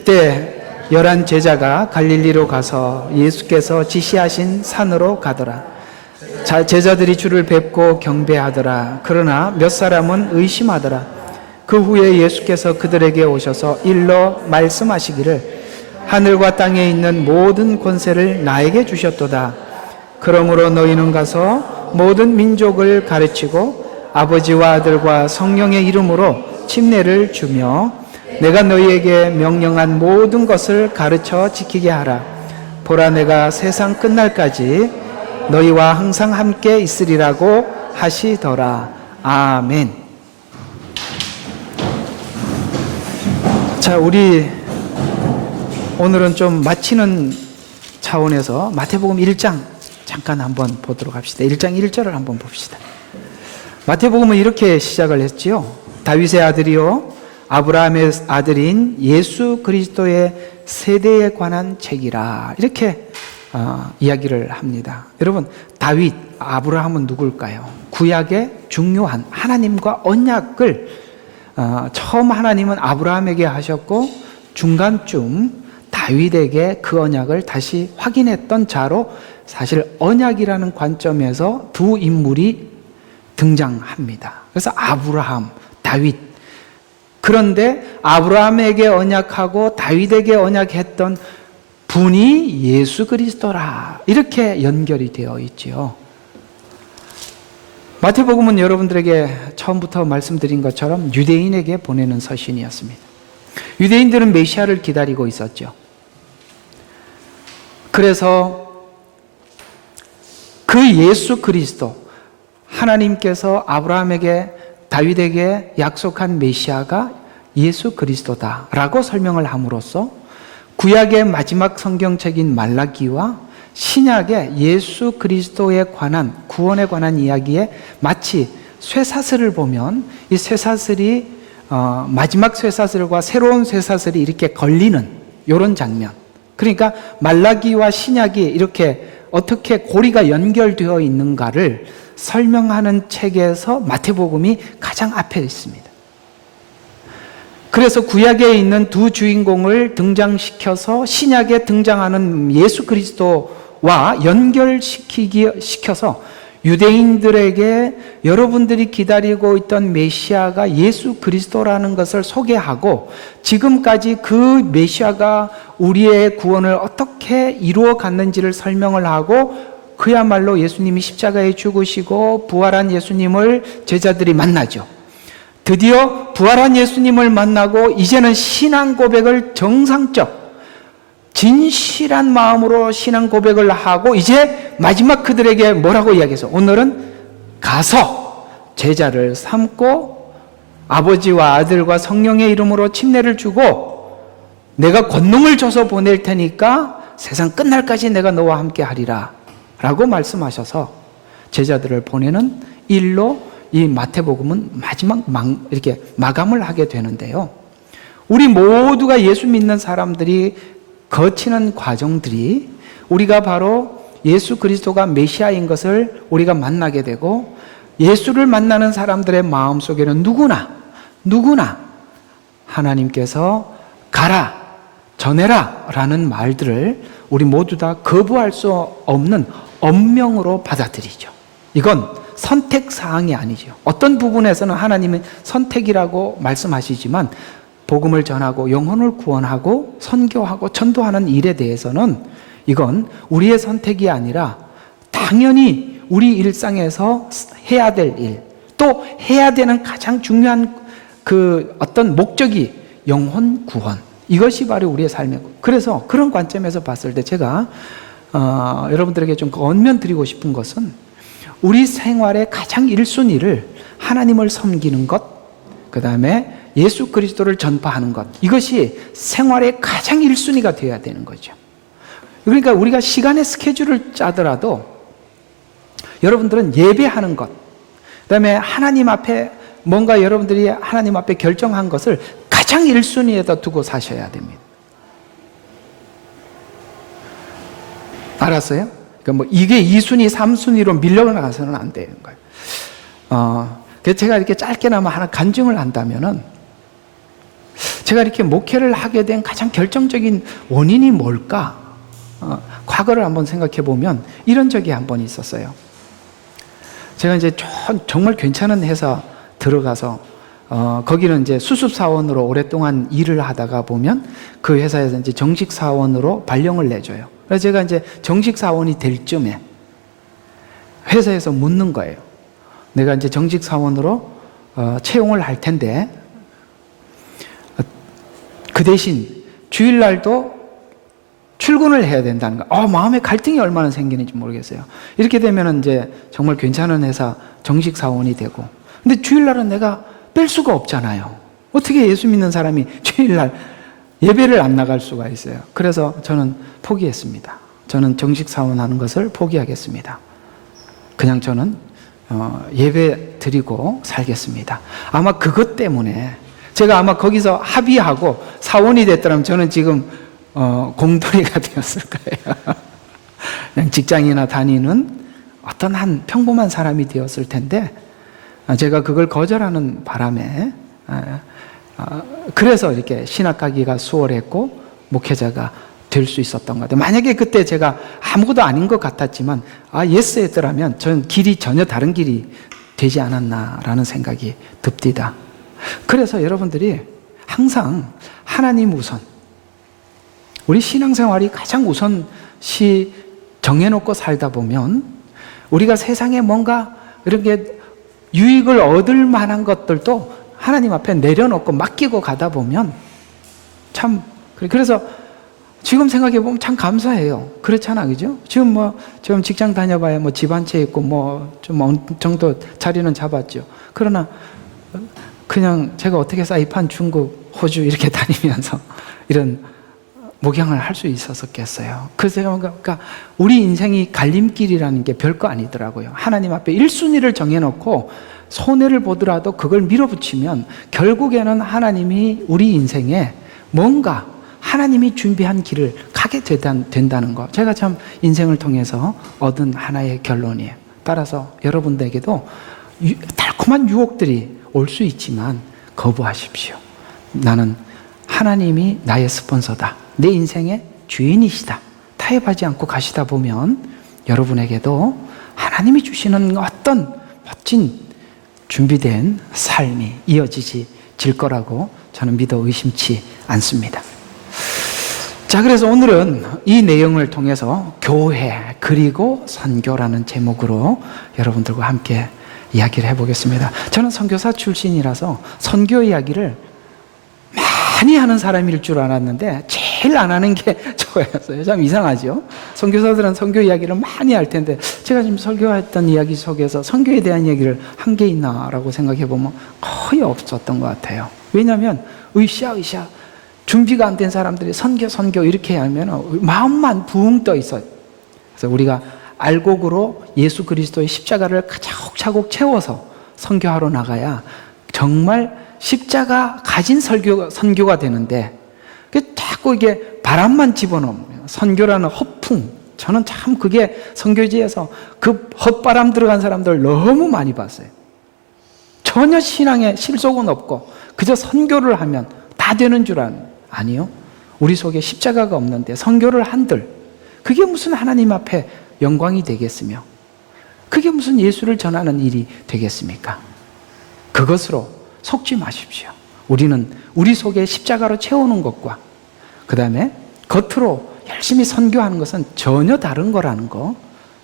그때 11 제자가 갈릴리로 가서 예수께서 지시하신 산으로 가더라. 제자들이 주를 뵙고 경배하더라. 그러나 몇 사람은 의심하더라. 그 후에 예수께서 그들에게 오셔서 일러 말씀하시기를 하늘과 땅에 있는 모든 권세를 나에게 주셨도다. 그러므로 너희는 가서 모든 민족을 가르치고 아버지와 아들과 성령의 이름으로 침례를 주며 내가 너희에게 명령한 모든 것을 가르쳐 지키게 하라. 보라, 내가 세상 끝날까지 너희와 항상 함께 있으리라고 하시더라. 아멘. 자, 우리 오늘은 좀 마치는 차원에서 마태복음 1장 잠깐 한번 보도록 합시다. 1장 1절을 한번 봅시다. 마태복음은 이렇게 시작을 했지요. 다윗의 아들이요 아브라함의 아들인 예수 그리스도의 세대에 관한 책이라, 이렇게 이야기를 합니다. 여러분, 다윗, 아브라함은 누굴까요? 구약의 중요한 하나님과 언약을 처음 하나님은 아브라함에게 하셨고 중간쯤 다윗에게 그 언약을 다시 확인했던 자로, 사실 언약이라는 관점에서 두 인물이 등장합니다. 그래서 아브라함, 다윗. 그런데 아브라함에게 언약하고 다윗에게 언약했던 분이 예수 그리스도라, 이렇게 연결이 되어 있지요. 마태복음은 여러분들에게 처음부터 말씀드린 것처럼 유대인에게 보내는 서신이었습니다. 유대인들은 메시아를 기다리고 있었죠. 그래서 그 예수 그리스도, 하나님께서 아브라함에게 다윗에게 약속한 메시아가 예수 그리스도다라고 설명을 함으로써 구약의 마지막 성경책인 말라기와 신약의 예수 그리스도에 관한, 구원에 관한 이야기에 마치 쇠사슬을 보면 이 쇠사슬이 마지막 쇠사슬과 새로운 쇠사슬이 이렇게 걸리는 이런 장면. 그러니까 말라기와 신약이 이렇게 어떻게 고리가 연결되어 있는가를 설명하는 책에서 마태복음이 가장 앞에 있습니다. 그래서 구약에 있는 두 주인공을 등장시켜서 신약에 등장하는 예수 그리스도와 연결시켜서 유대인들에게 여러분들이 기다리고 있던 메시아가 예수 그리스도라는 것을 소개하고, 지금까지 그 메시아가 우리의 구원을 어떻게 이루어 갔는지를 설명을 하고, 그야말로 예수님이 십자가에 죽으시고 부활한 예수님을 제자들이 만나죠. 드디어 부활한 예수님을 만나고 이제는 신앙 고백을 정상적, 진실한 마음으로 신앙 고백을 하고, 이제 마지막 그들에게 뭐라고 이야기해서 오늘은 가서 제자를 삼고 아버지와 아들과 성령의 이름으로 침례를 주고 내가 권능을 줘서 보낼 테니까 세상 끝날까지 내가 너와 함께 하리라 라고 말씀하셔서 제자들을 보내는 일로 이 마태복음은 마지막 이렇게 마감을 하게 되는데요. 우리 모두가 예수 믿는 사람들이 거치는 과정들이, 우리가 바로 예수 그리스도가 메시아인 것을 우리가 만나게 되고, 예수를 만나는 사람들의 마음속에는 누구나 하나님께서 가라, 전해라 라는 말들을 우리 모두 다 거부할 수 없는 엄명으로 받아들이죠. 이건 선택사항이 아니죠. 어떤 부분에서는 하나님은 선택이라고 말씀하시지만 복음을 전하고 영혼을 구원하고 선교하고 전도하는 일에 대해서는 이건 우리의 선택이 아니라 당연히 우리 일상에서 해야 될 일, 또 해야 되는 가장 중요한 그 어떤 목적이 영혼 구원, 이것이 바로 우리의 삶이고, 그래서 그런 관점에서 봤을 때 제가 여러분들에게 좀 권면 드리고 싶은 것은 우리 생활의 가장 1순위를 하나님을 섬기는 것, 그 다음에 예수 그리스도를 전파하는 것, 이것이 생활의 가장 1순위가 되어야 되는 거죠. 그러니까 우리가 시간의 스케줄을 짜더라도 여러분들은 예배하는 것, 그 다음에 하나님 앞에 뭔가 여러분들이 하나님 앞에 결정한 것을 가장 1순위에다 두고 사셔야 됩니다. 알았어요? 그러니까 뭐 이게 2순위, 3순위로 밀려나가서는 안 되는 거예요. 그래서 제가 이렇게 짧게나마 하나 간증을 한다면은, 제가 이렇게 목회를 하게 된 가장 결정적인 원인이 뭘까? 과거를 한번 생각해 보면 이런 적이 한 번 있었어요. 제가 이제 정말 괜찮은 회사 들어가서 거기는 이제 수습 사원으로 오랫동안 일을 하다가 보면 그 회사에서 이제 정식 사원으로 발령을 내줘요. 그래서 제가 이제 정식 사원이 될 쯤에 회사에서 묻는 거예요. 내가 이제 정식 사원으로 채용을 할 텐데 그 대신 주일날도 출근을 해야 된다는 거. 마음에 갈등이 얼마나 생기는지 모르겠어요. 이렇게 되면 이제 정말 괜찮은 회사 정식 사원이 되고, 근데 주일날은 내가 뺄 수가 없잖아요. 어떻게 예수 믿는 사람이 주일날 예배를 안 나갈 수가 있어요. 그래서 저는 포기했습니다. 저는 정식 사원하는 것을 포기하겠습니다. 그냥 저는 예배 드리고 살겠습니다. 아마 그것 때문에 제가 아마 거기서 합의하고 사원이 됐더라면 저는 지금 공돌이가 되었을 거예요. 그냥 직장이나 다니는 어떤 한 평범한 사람이 되었을 텐데, 제가 그걸 거절하는 바람에 그래서 이렇게 신학 가기가 수월했고 목회자가 될 수 있었던 것 같아요. 만약에 그때 제가 아무것도 아닌 것 같았지만 예스 했더라면 저는 길이 전혀 다른 길이 되지 않았나라는 생각이 듭디다. 그래서 여러분들이 항상 하나님 우선, 우리 신앙생활이 가장 우선시 정해놓고 살다 보면 우리가 세상에 뭔가 이렇게 유익을 얻을 만한 것들도 하나님 앞에 내려놓고 맡기고 가다 보면 참, 그래서 지금 생각해 보면 참 감사해요. 그렇잖아, 그죠? 지금 직장 다녀봐야 집 한 채 있고 좀 어느 정도 자리는 잡았죠. 그러나 그냥 제가 어떻게 사이판, 중국, 호주 이렇게 다니면서 이런 목양을 할 수 있었겠어요. 그래서 그러니까 우리 인생이 갈림길이라는 게 별거 아니더라고요. 하나님 앞에 1순위를 정해놓고 손해를 보더라도 그걸 밀어붙이면 결국에는 하나님이 우리 인생에 뭔가 하나님이 준비한 길을 가게 된다는 거, 제가 참 인생을 통해서 얻은 하나의 결론이에요. 따라서 여러분들에게도 달콤한 유혹들이 올 수 있지만 거부하십시오. 나는 하나님이 나의 스폰서다, 내 인생의 주인이시다, 타협하지 않고 가시다 보면 여러분에게도 하나님이 주시는 어떤 멋진 준비된 삶이 이어질 거라고 저는 믿어 의심치 않습니다. 자, 그래서 오늘은 이 내용을 통해서 교회 그리고 선교라는 제목으로 여러분들과 함께 이야기를 해보겠습니다. 저는 선교사 출신이라서 선교 이야기를 많이 하는 사람일 줄 알았는데 제일 안 하는 게 저였어요. 참 이상하죠? 선교사들은 선교 이야기를 많이 할 텐데 제가 지금 설교했던 이야기 속에서 선교에 대한 이야기를 한 게 있나라고 생각해 보면 거의 없었던 것 같아요. 왜냐하면 으쌰 준비가 안 된 사람들이 선교 이렇게 하면 마음만 붕 떠 있어요. 그래서 우리가 알곡으로 예수 그리스도의 십자가를 차곡차곡 채워서 선교하러 나가야 정말 십자가 가진 선교가 되는데, 자꾸 이게 바람만 집어넣으면 선교라는 허풍, 저는 참 그게 선교지에서 그 헛바람 들어간 사람들 너무 많이 봤어요. 전혀 신앙에 실속은 없고 그저 선교를 하면 다 되는 줄 아니요. 우리 속에 십자가가 없는데 선교를 한들 그게 무슨 하나님 앞에 영광이 되겠으며 그게 무슨 예수를 전하는 일이 되겠습니까? 그것으로 속지 마십시오. 우리는 우리 속에 십자가로 채우는 것과 그 다음에 겉으로 열심히 선교하는 것은 전혀 다른 거라는 거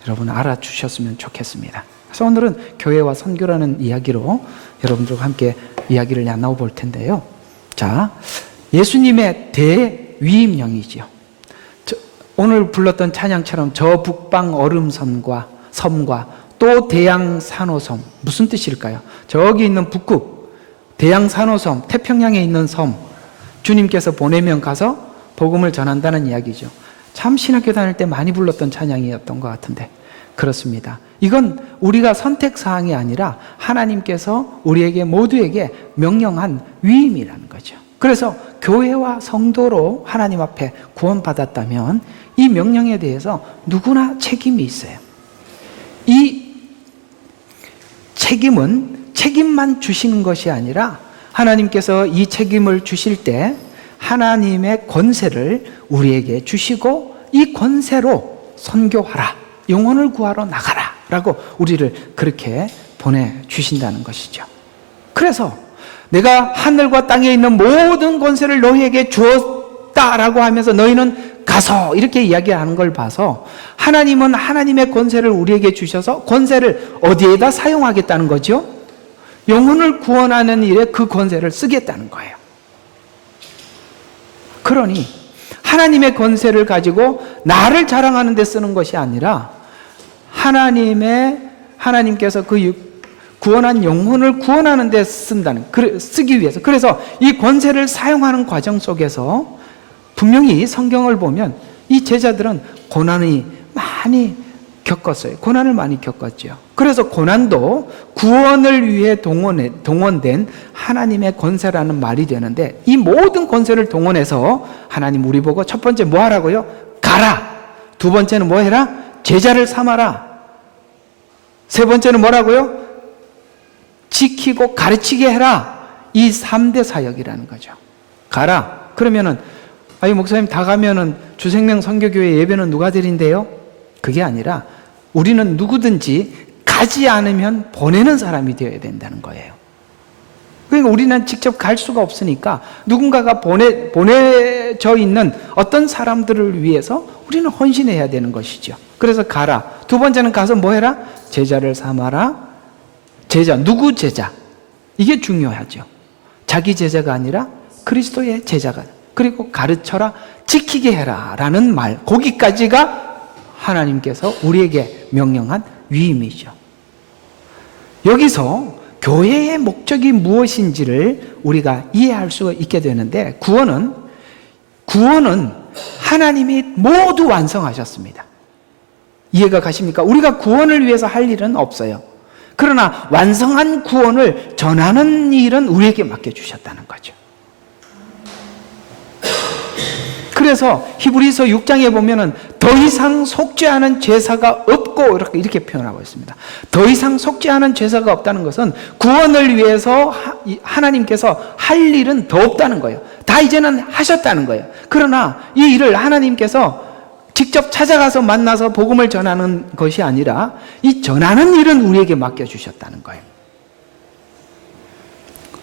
여러분 알아주셨으면 좋겠습니다. 그래서 오늘은 교회와 선교라는 이야기로 여러분들과 함께 이야기를 나눠볼 텐데요. 자, 예수님의 대위임령이지요. 오늘 불렀던 찬양처럼 저 북방 얼음섬과 또 대양산호섬, 무슨 뜻일까요? 저기 있는 북극 대양산호섬, 태평양에 있는 섬, 주님께서 보내면 가서 복음을 전한다는 이야기죠. 참 신학교 다닐 때 많이 불렀던 찬양이었던 것 같은데 그렇습니다. 이건 우리가 선택사항이 아니라 하나님께서 우리에게 모두에게 명령한 위임이라는 거죠. 그래서 교회와 성도로 하나님 앞에 구원받았다면 이 명령에 대해서 누구나 책임이 있어요. 이 책임은 책임만 주시는 것이 아니라 하나님께서 이 책임을 주실 때 하나님의 권세를 우리에게 주시고 이 권세로 선교하라, 영혼을 구하러 나가라 라고 우리를 그렇게 보내주신다는 것이죠. 그래서 내가 하늘과 땅에 있는 모든 권세를 너희에게 주었다라고 하면서 너희는 가서 이렇게 이야기하는 걸 봐서 하나님은 하나님의 권세를 우리에게 주셔서 권세를 어디에다 사용하겠다는 거죠? 영혼을 구원하는 일에 그 권세를 쓰겠다는 거예요. 그러니 하나님의 권세를 가지고 나를 자랑하는 데 쓰는 것이 아니라 하나님께서 그 구원한 영혼을 구원하는 데 쓰기 위해서. 그래서 이 권세를 사용하는 과정 속에서 분명히 성경을 보면 이 제자들은 고난이 많이 겪었어요. 고난을 많이 겪었죠. 그래서 고난도 구원을 위해 동원된 하나님의 권세라는 말이 되는데, 이 모든 권세를 동원해서 하나님 우리 보고 첫 번째 뭐 하라고요? 가라. 두 번째는 뭐 해라? 제자를 삼아라. 세 번째는 뭐라고요? 지키고 가르치게 해라. 이 3대 사역이라는 거죠. 가라. 그러면은 아니 목사님 다 가면은 주생명 선교교회 예배는 누가 드린대요? 그게 아니라 우리는 누구든지 가지 않으면 보내는 사람이 되어야 된다는 거예요. 그러니까 우리는 직접 갈 수가 없으니까 누군가가 보내져 있는 어떤 사람들을 위해서 우리는 헌신해야 되는 것이죠. 그래서 가라. 두 번째는 가서 뭐 해라? 제자를 삼아라. 제자, 누구 제자? 이게 중요하죠. 자기 제자가 아니라 그리스도의 제자가. 그리고 가르쳐라, 지키게 해라 라는 말, 거기까지가 하나님께서 우리에게 명령한 위임이죠. 여기서 교회의 목적이 무엇인지를 우리가 이해할 수 있게 되는데, 구원은 하나님이 모두 완성하셨습니다. 이해가 가십니까? 우리가 구원을 위해서 할 일은 없어요. 그러나 완성한 구원을 전하는 일은 우리에게 맡겨주셨다는 거죠. 그래서 히브리서 6장에 보면은 더 이상 속죄하는 제사가 없고 이렇게 표현하고 있습니다. 더 이상 속죄하는 제사가 없다는 것은 구원을 위해서 하나님께서 할 일은 더 없다는 거예요. 다 이제는 하셨다는 거예요. 그러나 이 일을 하나님께서 직접 찾아가서 만나서 복음을 전하는 것이 아니라 이 전하는 일은 우리에게 맡겨주셨다는 거예요.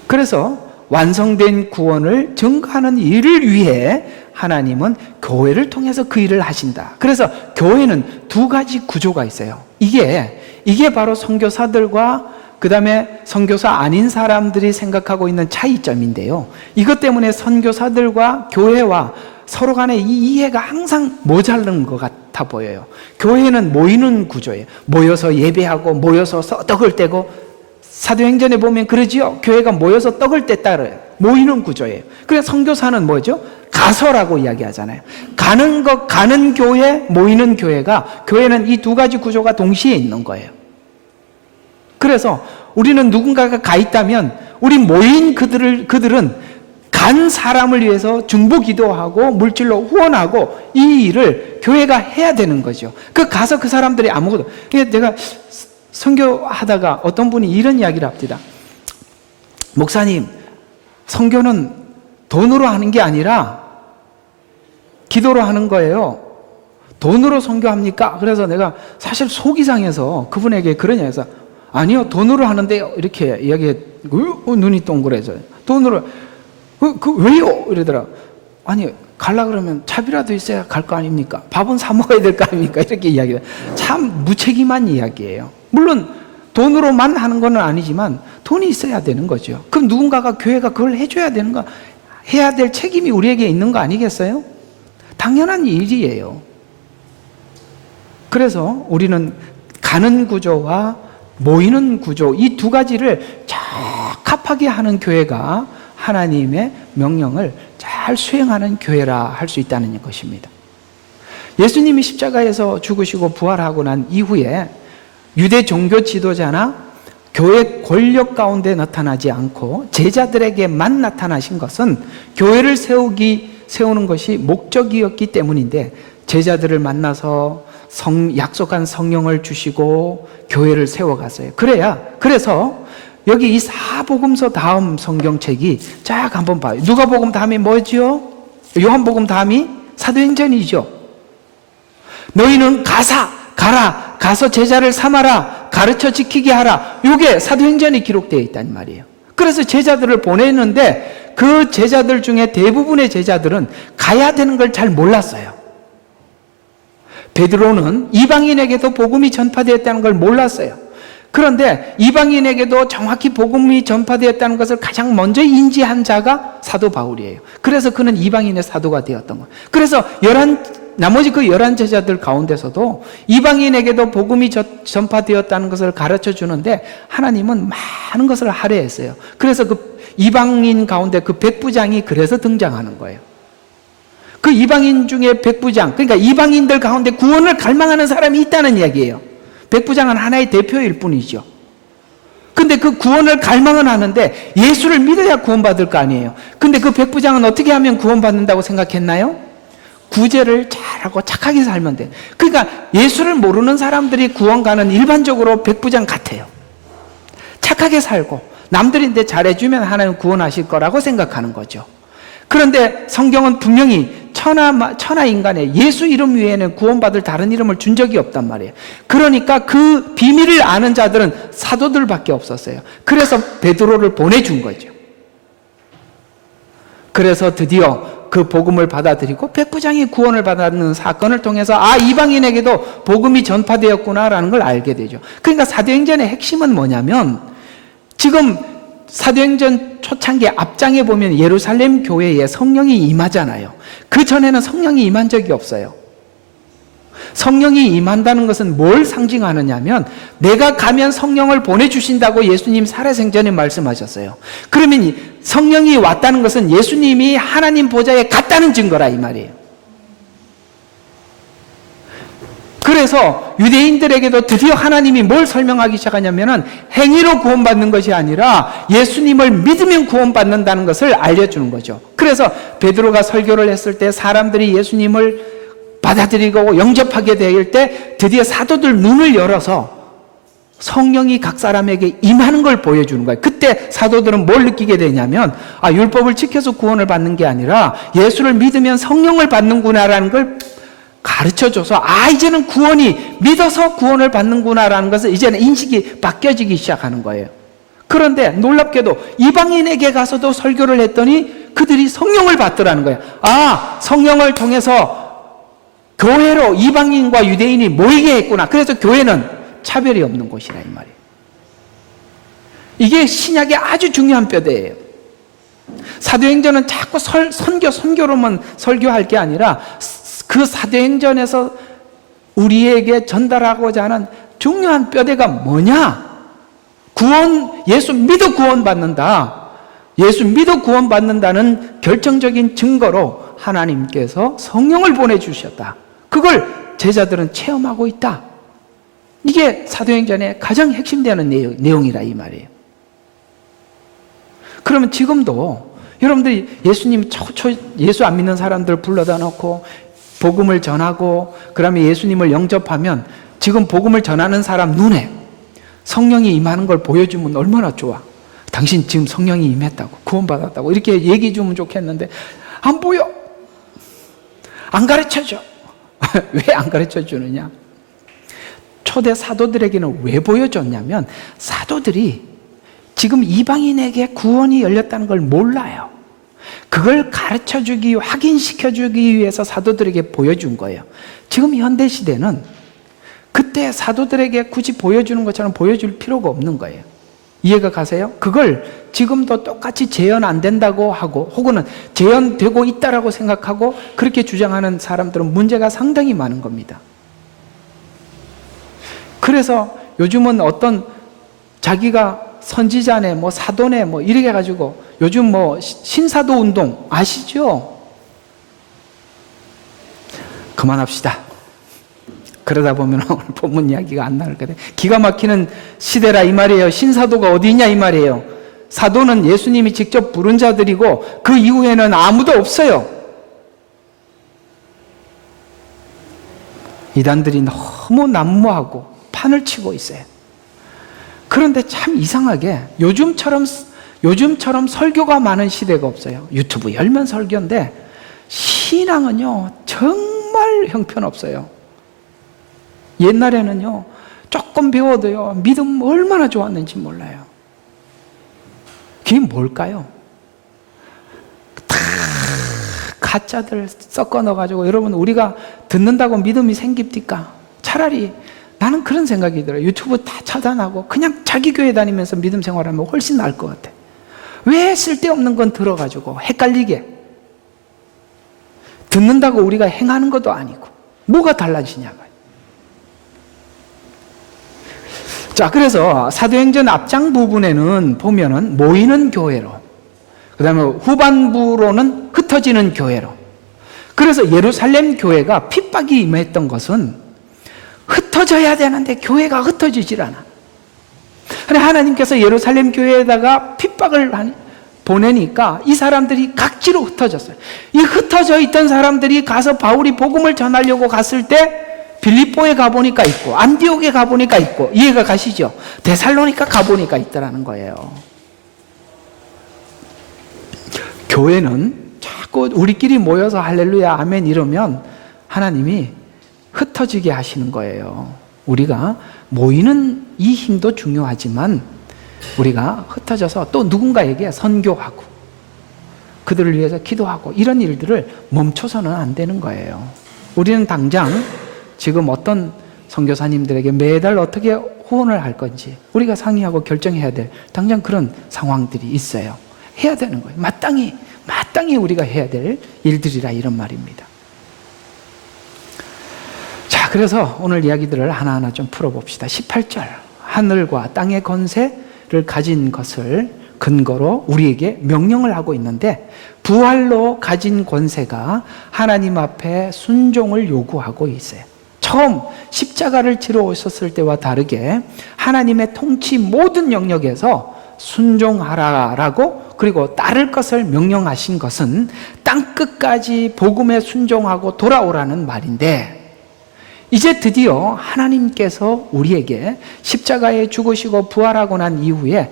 그래서 완성된 구원을 증거하는 일을 위해 하나님은 교회를 통해서 그 일을 하신다. 그래서 교회는 두 가지 구조가 있어요. 이게 바로 선교사들과 그 다음에 선교사 아닌 사람들이 생각하고 있는 차이점인데요. 이것 때문에 선교사들과 교회와 서로 간의 이 이해가 항상 모자른 것 같아 보여요. 교회는 모이는 구조예요. 모여서 예배하고 모여서 떡을 떼고, 사도행전에 보면 그러지요. 교회가 모여서 떡을 뗐다 그래요. 모이는 구조예요. 그래서 선교사는 뭐죠? 가서라고 이야기하잖아요. 가는 교회, 모이는 교회가, 교회는 이 두 가지 구조가 동시에 있는 거예요. 그래서 우리는 누군가가 가 있다면 우리 모인 그들은 간 사람을 위해서 중보 기도하고 물질로 후원하고 이 일을 교회가 해야 되는 거죠. 가서 그 사람들이 아무것도. 내가 선교하다가 어떤 분이 이런 이야기를 합니다. 목사님, 선교는 돈으로 하는 게 아니라 기도로 하는 거예요. 돈으로 선교합니까? 그래서 내가 사실 속이 상해서 그분에게 그러냐 해서, 아니요, 돈으로 하는데요. 이렇게 이야기해. 눈이 동그래져요. 돈으로. 왜요? 이러더라. 아니, 갈라 그러면 차비라도 있어야 갈 거 아닙니까? 밥은 사 먹어야 될 거 아닙니까? 이렇게 이야기해요. 참 무책임한 이야기예요. 물론 돈으로만 하는 건 아니지만 돈이 있어야 되는 거죠. 그럼 누군가가, 교회가 그걸 해줘야 되는 거, 해야 될 책임이 우리에게 있는 거 아니겠어요? 당연한 일이에요. 그래서 우리는 가는 구조와 모이는 구조, 이 두 가지를 적합하게 하는 교회가 하나님의 명령을 잘 수행하는 교회라 할 수 있다는 것입니다. 예수님이 십자가에서 죽으시고 부활하고 난 이후에 유대 종교 지도자나 교회 권력 가운데 나타나지 않고 제자들에게만 나타나신 것은 교회를 세우는 것이 목적이었기 때문인데, 제자들을 만나서 약속한 성령을 주시고 교회를 세워갔어요. 그래서 여기 이 사복음서 다음 성경책이 쫙 한번 봐요. 누가복음 다음이 뭐지요? 요한복음 다음이 사도행전이죠. 너희는 가라, 가서 제자를 삼아라, 가르쳐 지키게 하라. 이게 사도행전이 기록되어 있단 말이에요. 그래서 제자들을 보내는데 그 제자들 중에 대부분의 제자들은 가야 되는 걸 잘 몰랐어요. 베드로는 이방인에게도 복음이 전파되었다는 걸 몰랐어요. 그런데 이방인에게도 정확히 복음이 전파되었다는 것을 가장 먼저 인지한 자가 사도 바울이에요. 그래서 그는 이방인의 사도가 되었던 거예요. 그래서 나머지 그 11제자들 가운데서도 이방인에게도 복음이 전파되었다는 것을 가르쳐 주는데 하나님은 많은 것을 할애했어요. 그래서 그 이방인 가운데 그 백부장이 그래서 등장하는 거예요. 그 이방인 중에 백부장, 그러니까 이방인들 가운데 구원을 갈망하는 사람이 있다는 이야기예요. 백부장은 하나의 대표일 뿐이죠. 근데 그 구원을 갈망은 하는데 예수를 믿어야 구원받을 거 아니에요. 근데 그 백부장은 어떻게 하면 구원받는다고 생각했나요? 구제를 잘하고 착하게 살면 돼. 그러니까 예수를 모르는 사람들이 구원가는 일반적으로 백부장 같아요. 착하게 살고 남들인데 잘해주면 하나님 구원하실 거라고 생각하는 거죠. 그런데 성경은 분명히 천하 인간의 예수 이름 외에는 구원받을 다른 이름을 준 적이 없단 말이에요. 그러니까 그 비밀을 아는 자들은 사도들밖에 없었어요. 그래서 베드로를 보내준 거죠. 그래서 드디어 그 복음을 받아들이고 백부장이 구원을 받는 사건을 통해서 이방인에게도 복음이 전파되었구나라는 걸 알게 되죠. 그러니까 사도행전의 핵심은 뭐냐면 지금 사도행전 초창기 앞장에 보면 예루살렘 교회에 성령이 임하잖아요. 그 전에는 성령이 임한 적이 없어요. 성령이 임한다는 것은 뭘 상징하느냐면 내가 가면 성령을 보내주신다고 예수님 살아생전에 말씀하셨어요. 그러면 성령이 왔다는 것은 예수님이 하나님 보좌에 갔다는 증거라 이 말이에요. 그래서 유대인들에게도 드디어 하나님이 뭘 설명하기 시작하냐면은 행위로 구원받는 것이 아니라 예수님을 믿으면 구원받는다는 것을 알려주는 거죠. 그래서 베드로가 설교를 했을 때 사람들이 예수님을 받아들이고 영접하게 될 때 드디어 사도들 눈을 열어서 성령이 각 사람에게 임하는 걸 보여주는 거예요. 그때 사도들은 뭘 느끼게 되냐면 율법을 지켜서 구원을 받는 게 아니라 예수를 믿으면 성령을 받는구나라는 걸 가르쳐줘서 이제는 구원이 믿어서 구원을 받는구나라는 것을 이제는 인식이 바뀌어지기 시작하는 거예요. 그런데 놀랍게도 이방인에게 가서도 설교를 했더니 그들이 성령을 받더라는 거예요. 성령을 통해서 교회로 이방인과 유대인이 모이게 했구나. 그래서 교회는 차별이 없는 곳이라 이 말이에요. 이게 신약의 아주 중요한 뼈대예요. 사도행전은 자꾸 선교로만 설교할 게 아니라 그 사도행전에서 우리에게 전달하고자 하는 중요한 뼈대가 뭐냐? 예수 믿어 구원받는다. 예수 믿어 구원받는다는 결정적인 증거로 하나님께서 성령을 보내주셨다. 그걸 제자들은 체험하고 있다. 이게 사도행전의 가장 핵심되는 내용이라 이 말이에요. 그러면 지금도 여러분들이 예수 안 믿는 사람들 불러다 놓고 복음을 전하고 그다음에 예수님을 영접하면 지금 복음을 전하는 사람 눈에 성령이 임하는 걸 보여주면 얼마나 좋아. 당신 지금 성령이 임했다고 구원받았다고 이렇게 얘기해 주면 좋겠는데 안 보여. 안 가르쳐줘. 왜 안 가르쳐 주느냐? 초대 사도들에게는 왜 보여줬냐면 사도들이 지금 이방인에게 구원이 열렸다는 걸 몰라요. 그걸 가르쳐주기, 확인시켜주기 위해서 사도들에게 보여준 거예요. 지금 현대시대는 그때 사도들에게 굳이 보여주는 것처럼 보여줄 필요가 없는 거예요. 이해가 가세요? 그걸 지금도 똑같이 재현 안 된다고 하고 혹은 재현되고 있다라고 생각하고 그렇게 주장하는 사람들은 문제가 상당히 많은 겁니다. 그래서 요즘은 어떤 자기가 선지자네, 사도네, 이렇게 해가지고 요즘 신사도 운동 아시죠? 그만합시다. 그러다 보면 오늘 본문 이야기가 안 나올 거예요. 기가 막히는 시대라 이 말이에요. 신사도가 어디 있냐 이 말이에요. 사도는 예수님이 직접 부른 자들이고 그 이후에는 아무도 없어요. 이단들이 너무 난무하고 판을 치고 있어요. 그런데 참 이상하게 요즘처럼 설교가 많은 시대가 없어요. 유튜브 열면 설교인데 신앙은요 정말 형편없어요. 옛날에는요 조금 배워도요 믿음 얼마나 좋았는지 몰라요. 그게 뭘까요? 다 가짜들 섞어 넣어가지고 여러분 우리가 듣는다고 믿음이 생깁니까? 차라리 나는 그런 생각이 들어요. 유튜브 다 차단하고 그냥 자기 교회 다니면서 믿음 생활하면 훨씬 나을 것 같아. 왜 쓸데없는 건 들어가지고 헷갈리게 듣는다고 우리가 행하는 것도 아니고 뭐가 달라지냐고요. 자, 그래서 사도행전 앞장 부분에는 보면은 모이는 교회로, 그 다음에 후반부로는 흩어지는 교회로. 그래서 예루살렘 교회가 핍박이 임했던 것은 흩어져야 되는데 교회가 흩어지질 않아. 근데 하나님께서 예루살렘 교회에다가 핍박을 보내니까 이 사람들이 각지로 흩어졌어요. 이 흩어져 있던 사람들이 가서 바울이 복음을 전하려고 갔을 때 빌립보에 가보니까 있고 안디옥에 가보니까 있고, 이해가 가시죠? 데살로니가 가보니까 있더라는 거예요. 교회는 자꾸 우리끼리 모여서 할렐루야 아멘 이러면 하나님이 흩어지게 하시는 거예요. 우리가 모이는 이 힘도 중요하지만 우리가 흩어져서 또 누군가에게 선교하고 그들을 위해서 기도하고 이런 일들을 멈춰서는 안 되는 거예요. 우리는 당장 지금 어떤 선교사님들에게 매달 어떻게 후원을 할 건지 우리가 상의하고 결정해야 될 당장 그런 상황들이 있어요. 해야 되는 거예요. 마땅히 우리가 해야 될 일들이라 이런 말입니다. 자, 그래서 오늘 이야기들을 하나하나 좀 풀어봅시다. 18절, 하늘과 땅의 권세를 가진 것을 근거로 우리에게 명령을 하고 있는데, 부활로 가진 권세가 하나님 앞에 순종을 요구하고 있어요. 처음 십자가를 치러 오셨을 때와 다르게 하나님의 통치 모든 영역에서 순종하라라고, 그리고 따를 것을 명령하신 것은 땅끝까지 복음에 순종하고 돌아오라는 말인데, 이제 드디어 하나님께서 우리에게 십자가에 죽으시고 부활하고 난 이후에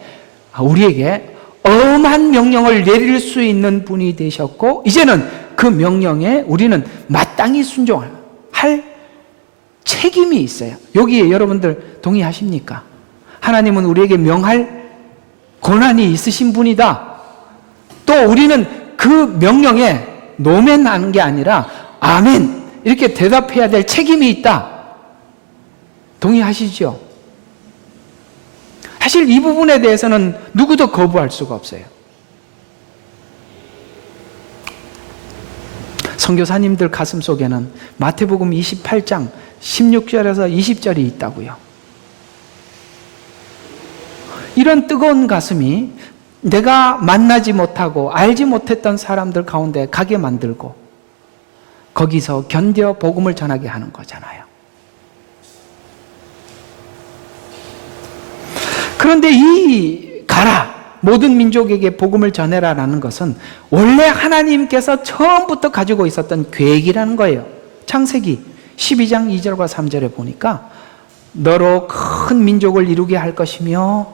우리에게 엄한 명령을 내릴 수 있는 분이 되셨고, 이제는 그 명령에 우리는 마땅히 순종할 책임이 있어요. 여기에 여러분들 동의하십니까? 하나님은 우리에게 명할 권한이 있으신 분이다. 또 우리는 그 명령에 노맨하는 게 아니라 아멘 이렇게 대답해야 될 책임이 있다. 동의하시죠? 사실 이 부분에 대해서는 누구도 거부할 수가 없어요. 선교사님들 가슴 속에는 마태복음 28장 16절에서 20절이 있다고요. 이런 뜨거운 가슴이 내가 만나지 못하고 알지 못했던 사람들 가운데 가게 만들고 거기서 견뎌 복음을 전하게 하는 거잖아요. 그런데 이 가라, 모든 민족에게 복음을 전해라라는 것은 원래 하나님께서 처음부터 가지고 있었던 계획이라는 거예요. 창세기 12장 2절과 3절에 보니까 너로 큰 민족을 이루게 할 것이며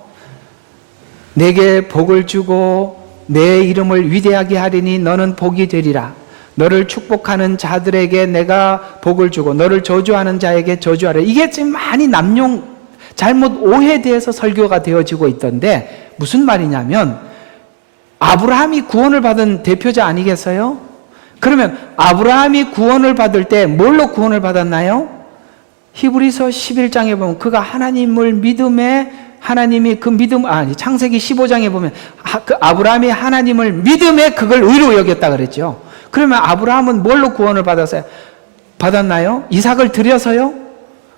내게 복을 주고 내 이름을 위대하게 하리니 너는 복이 되리라. 너를 축복하는 자들에게 내가 복을 주고 너를 저주하는 자에게 저주하라. 이게 지금 많이 잘못 오해돼서 설교가 되어지고 있던데, 무슨 말이냐면 아브라함이 구원을 받은 대표자 아니겠어요? 그러면 아브라함이 구원을 받을 때 뭘로 구원을 받았나요? 히브리서 11장에 보면 그가 하나님을 믿음에, 하나님이 그 믿음, 창세기 15장에 보면 그 아브라함이 하나님을 믿음에 그걸 의로 여겼다 그랬죠. 그러면 아브라함은 뭘로 구원을 받았나요? 이삭을 드려서요?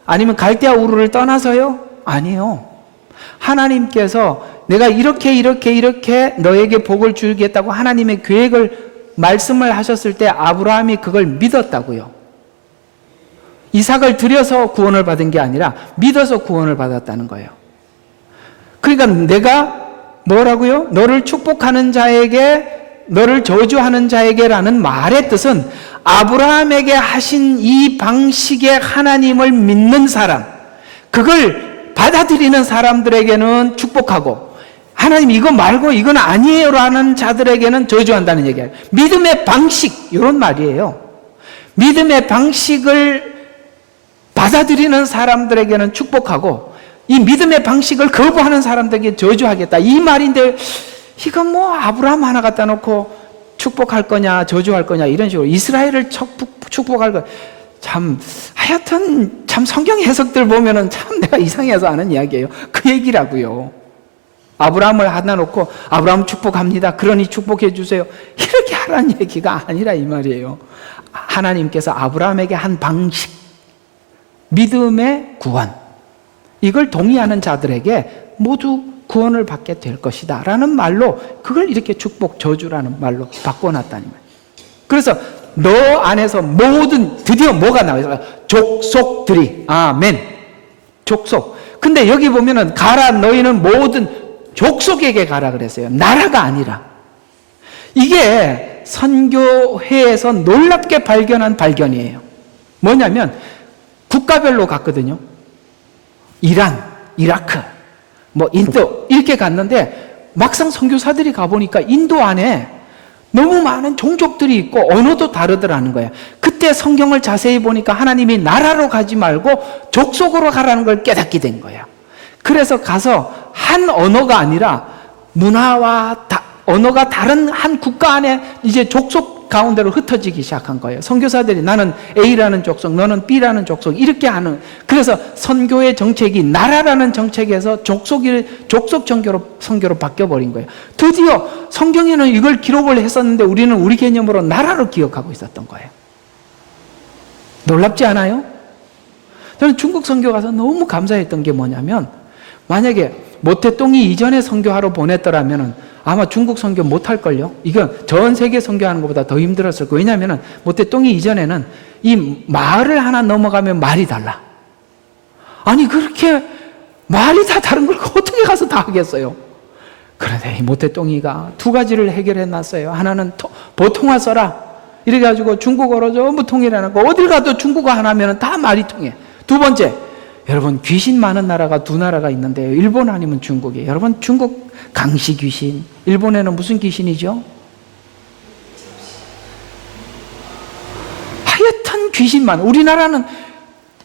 아니면 갈대아 우르를 떠나서요? 아니요. 하나님께서 내가 이렇게 너에게 복을 주겠다고 하나님의 계획을 말씀을 하셨을 때 아브라함이 그걸 믿었다고요. 이삭을 드려서 구원을 받은 게 아니라 믿어서 구원을 받았다는 거예요. 그러니까 내가 뭐라고요? 너를 축복하는 자에게, 너를 저주하는 자에게라는 말의 뜻은 아브라함에게 하신 이 방식의 하나님을 믿는 사람, 그걸 받아들이는 사람들에게는 축복하고, 하나님 이거 말고 이건 아니에요 라는 자들에게는 저주한다는 얘기예요. 믿음의 방식, 이런 말이에요. 믿음의 방식을 받아들이는 사람들에게는 축복하고, 이 믿음의 방식을 거부하는 사람들에게 저주하겠다, 이 말인데, 이건 뭐 아브라함 하나 갖다 놓고 축복할 거냐 저주할 거냐 이런 식으로 이스라엘을 축복할 거, 참 하여튼 참 성경 해석들 보면은 참 내가 이상해서 하는 이야기예요. 그 얘기라고요. 아브라함을 하나 놓고 아브라함 축복합니다, 그러니 축복해 주세요, 이렇게 하라는 얘기가 아니라 이 말이에요. 하나님께서 아브라함에게 한 방식, 믿음의 구원, 이걸 동의하는 자들에게 모두 구원을 받게 될 것이다 라는 말로, 그걸 이렇게 축복, 저주라는 말로 바꿔놨다는 거예요. 그래서 너 안에서 모든, 드디어 뭐가 나와요? 족속들이, 아멘, 족속. 근데 여기 보면은 가라, 너희는 모든 족속에게 가라 그랬어요. 나라가 아니라. 이게 선교회에서 놀랍게 발견한 발견이에요. 뭐냐면 국가별로 갔거든요. 이란, 이라크, 뭐 인도 이렇게 갔는데, 막상 선교사들이 가보니까 인도 안에 너무 많은 종족들이 있고 언어도 다르더라는 거예요. 그때 성경을 자세히 보니까 하나님이 나라로 가지 말고 족속으로 가라는 걸 깨닫게 된 거예요. 그래서 가서 한 언어가 아니라 문화와 언어가 다른 한 국가 안에 이제 족속 가운데로 흩어지기 시작한 거예요. 선교사들이 나는 A라는 족속, 너는 B라는 족속, 이렇게 하는. 그래서 선교의 정책이 나라라는 정책에서 족속 선교로 바뀌어버린 거예요. 드디어 성경에는 이걸 기록을 했었는데 우리는 우리 개념으로 나라로 기억하고 있었던 거예요. 놀랍지 않아요? 저는 중국 선교 가서 너무 감사했던 게 뭐냐면, 만약에 모태똥이 이전에 선교하러 보냈더라면 아마 중국 선교 못할걸요? 이건 전 세계 선교하는 것보다 더 힘들었을 거예요. 왜냐하면 모태똥이 이전에는 이 마을을 하나 넘어가면 말이 달라. 아니 그렇게 말이 다 다른 걸 어떻게 가서 다 하겠어요? 그런데 이 모태똥이가 두 가지를 해결해 놨어요. 하나는 보통화 써라, 이래가지고 중국어로 전부 통일해놨고, 어딜 가도 중국어 하나면 다 말이 통해. 두 번째, 여러분 귀신 많은 나라가 두 나라가 있는데요. 일본 아니면 중국이에요. 여러분 중국 강시 귀신, 일본에는 무슨 귀신이죠? 하여튼 귀신 많아. 우리나라는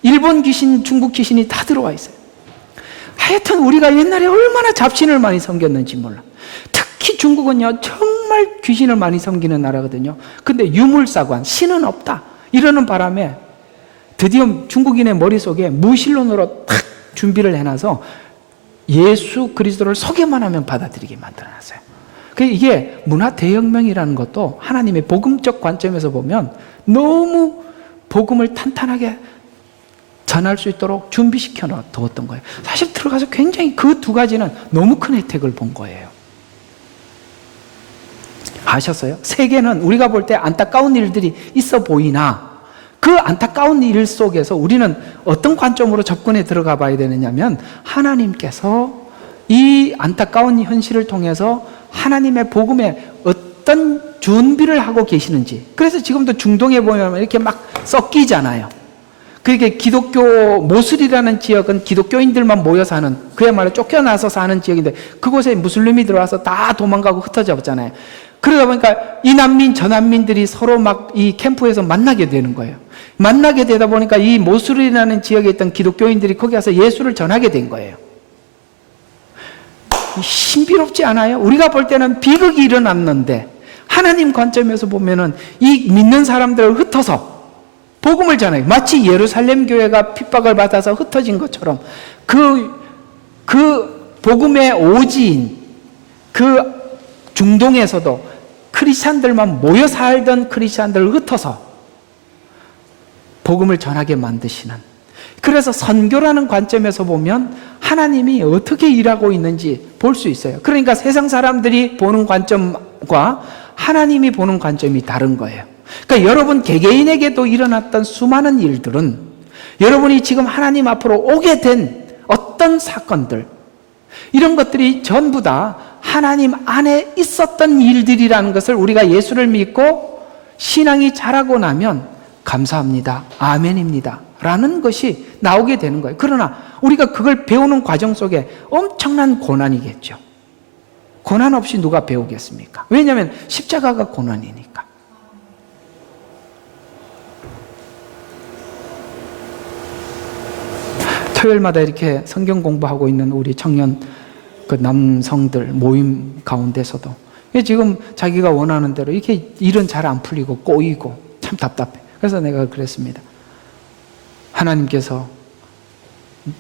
일본 귀신, 중국 귀신이 다 들어와 있어요. 하여튼 우리가 옛날에 얼마나 잡신을 많이 섬겼는지 몰라. 특히 중국은요 정말 귀신을 많이 섬기는 나라거든요. 근데 유물사관, 신은 없다 이러는 바람에 드디어 중국인의 머릿속에 무신론으로 탁 준비를 해놔서 예수 그리스도를 소개만 하면 받아들이게 만들어놨어요. 이게 문화 대혁명이라는 것도 하나님의 복음적 관점에서 보면 너무 복음을 탄탄하게 전할 수 있도록 준비시켜 두었던 거예요. 사실 들어가서 굉장히 그 두 가지는 너무 큰 혜택을 본 거예요. 아셨어요? 세계는 우리가 볼 때 안타까운 일들이 있어 보이나, 그 안타까운 일 속에서 우리는 어떤 관점으로 접근해 들어가 봐야 되느냐면, 하나님께서 이 안타까운 현실을 통해서 하나님의 복음에 어떤 준비를 하고 계시는지. 그래서 지금도 중동에 보면 이렇게 막 섞이잖아요. 그게 기독교 모슬이라는 지역은 기독교인들만 모여 사는, 그야말로 쫓겨나서 사는 지역인데, 그곳에 무슬림이 들어와서 다 도망가고 흩어져 있잖아요. 그러다 보니까 이 난민 저 난민들이 서로 막 이 캠프에서 만나게 되는 거예요. 만나게 되다 보니까 이 모술이라는 지역에 있던 기독교인들이 거기 가서 예수를 전하게 된 거예요. 신비롭지 않아요? 우리가 볼 때는 비극이 일어났는데 하나님 관점에서 보면은 이 믿는 사람들을 흩어서 복음을 전해요. 마치 예루살렘 교회가 핍박을 받아서 흩어진 것처럼 그 복음의 오지인 그 중동에서도 크리스찬들만 모여 살던 크리스찬들을 흩어서 복음을 전하게 만드시는, 그래서 선교라는 관점에서 보면 하나님이 어떻게 일하고 있는지 볼 수 있어요. 그러니까 세상 사람들이 보는 관점과 하나님이 보는 관점이 다른 거예요. 그러니까 여러분 개개인에게도 일어났던 수많은 일들은 여러분이 지금 하나님 앞으로 오게 된 어떤 사건들, 이런 것들이 전부 다 하나님 안에 있었던 일들이라는 것을 우리가 예수를 믿고 신앙이 자라고 나면 감사합니다. 아멘입니다. 라는 것이 나오게 되는 거예요. 그러나 우리가 그걸 배우는 과정 속에 엄청난 고난이겠죠. 고난 없이 누가 배우겠습니까? 왜냐하면 십자가가 고난이니까. 토요일마다 이렇게 성경 공부하고 있는 우리 청년 그 남성들 모임 가운데서도 지금 자기가 원하는 대로 이렇게 일은 잘 안 풀리고 꼬이고 참 답답해. 그래서 내가 그랬습니다. 하나님께서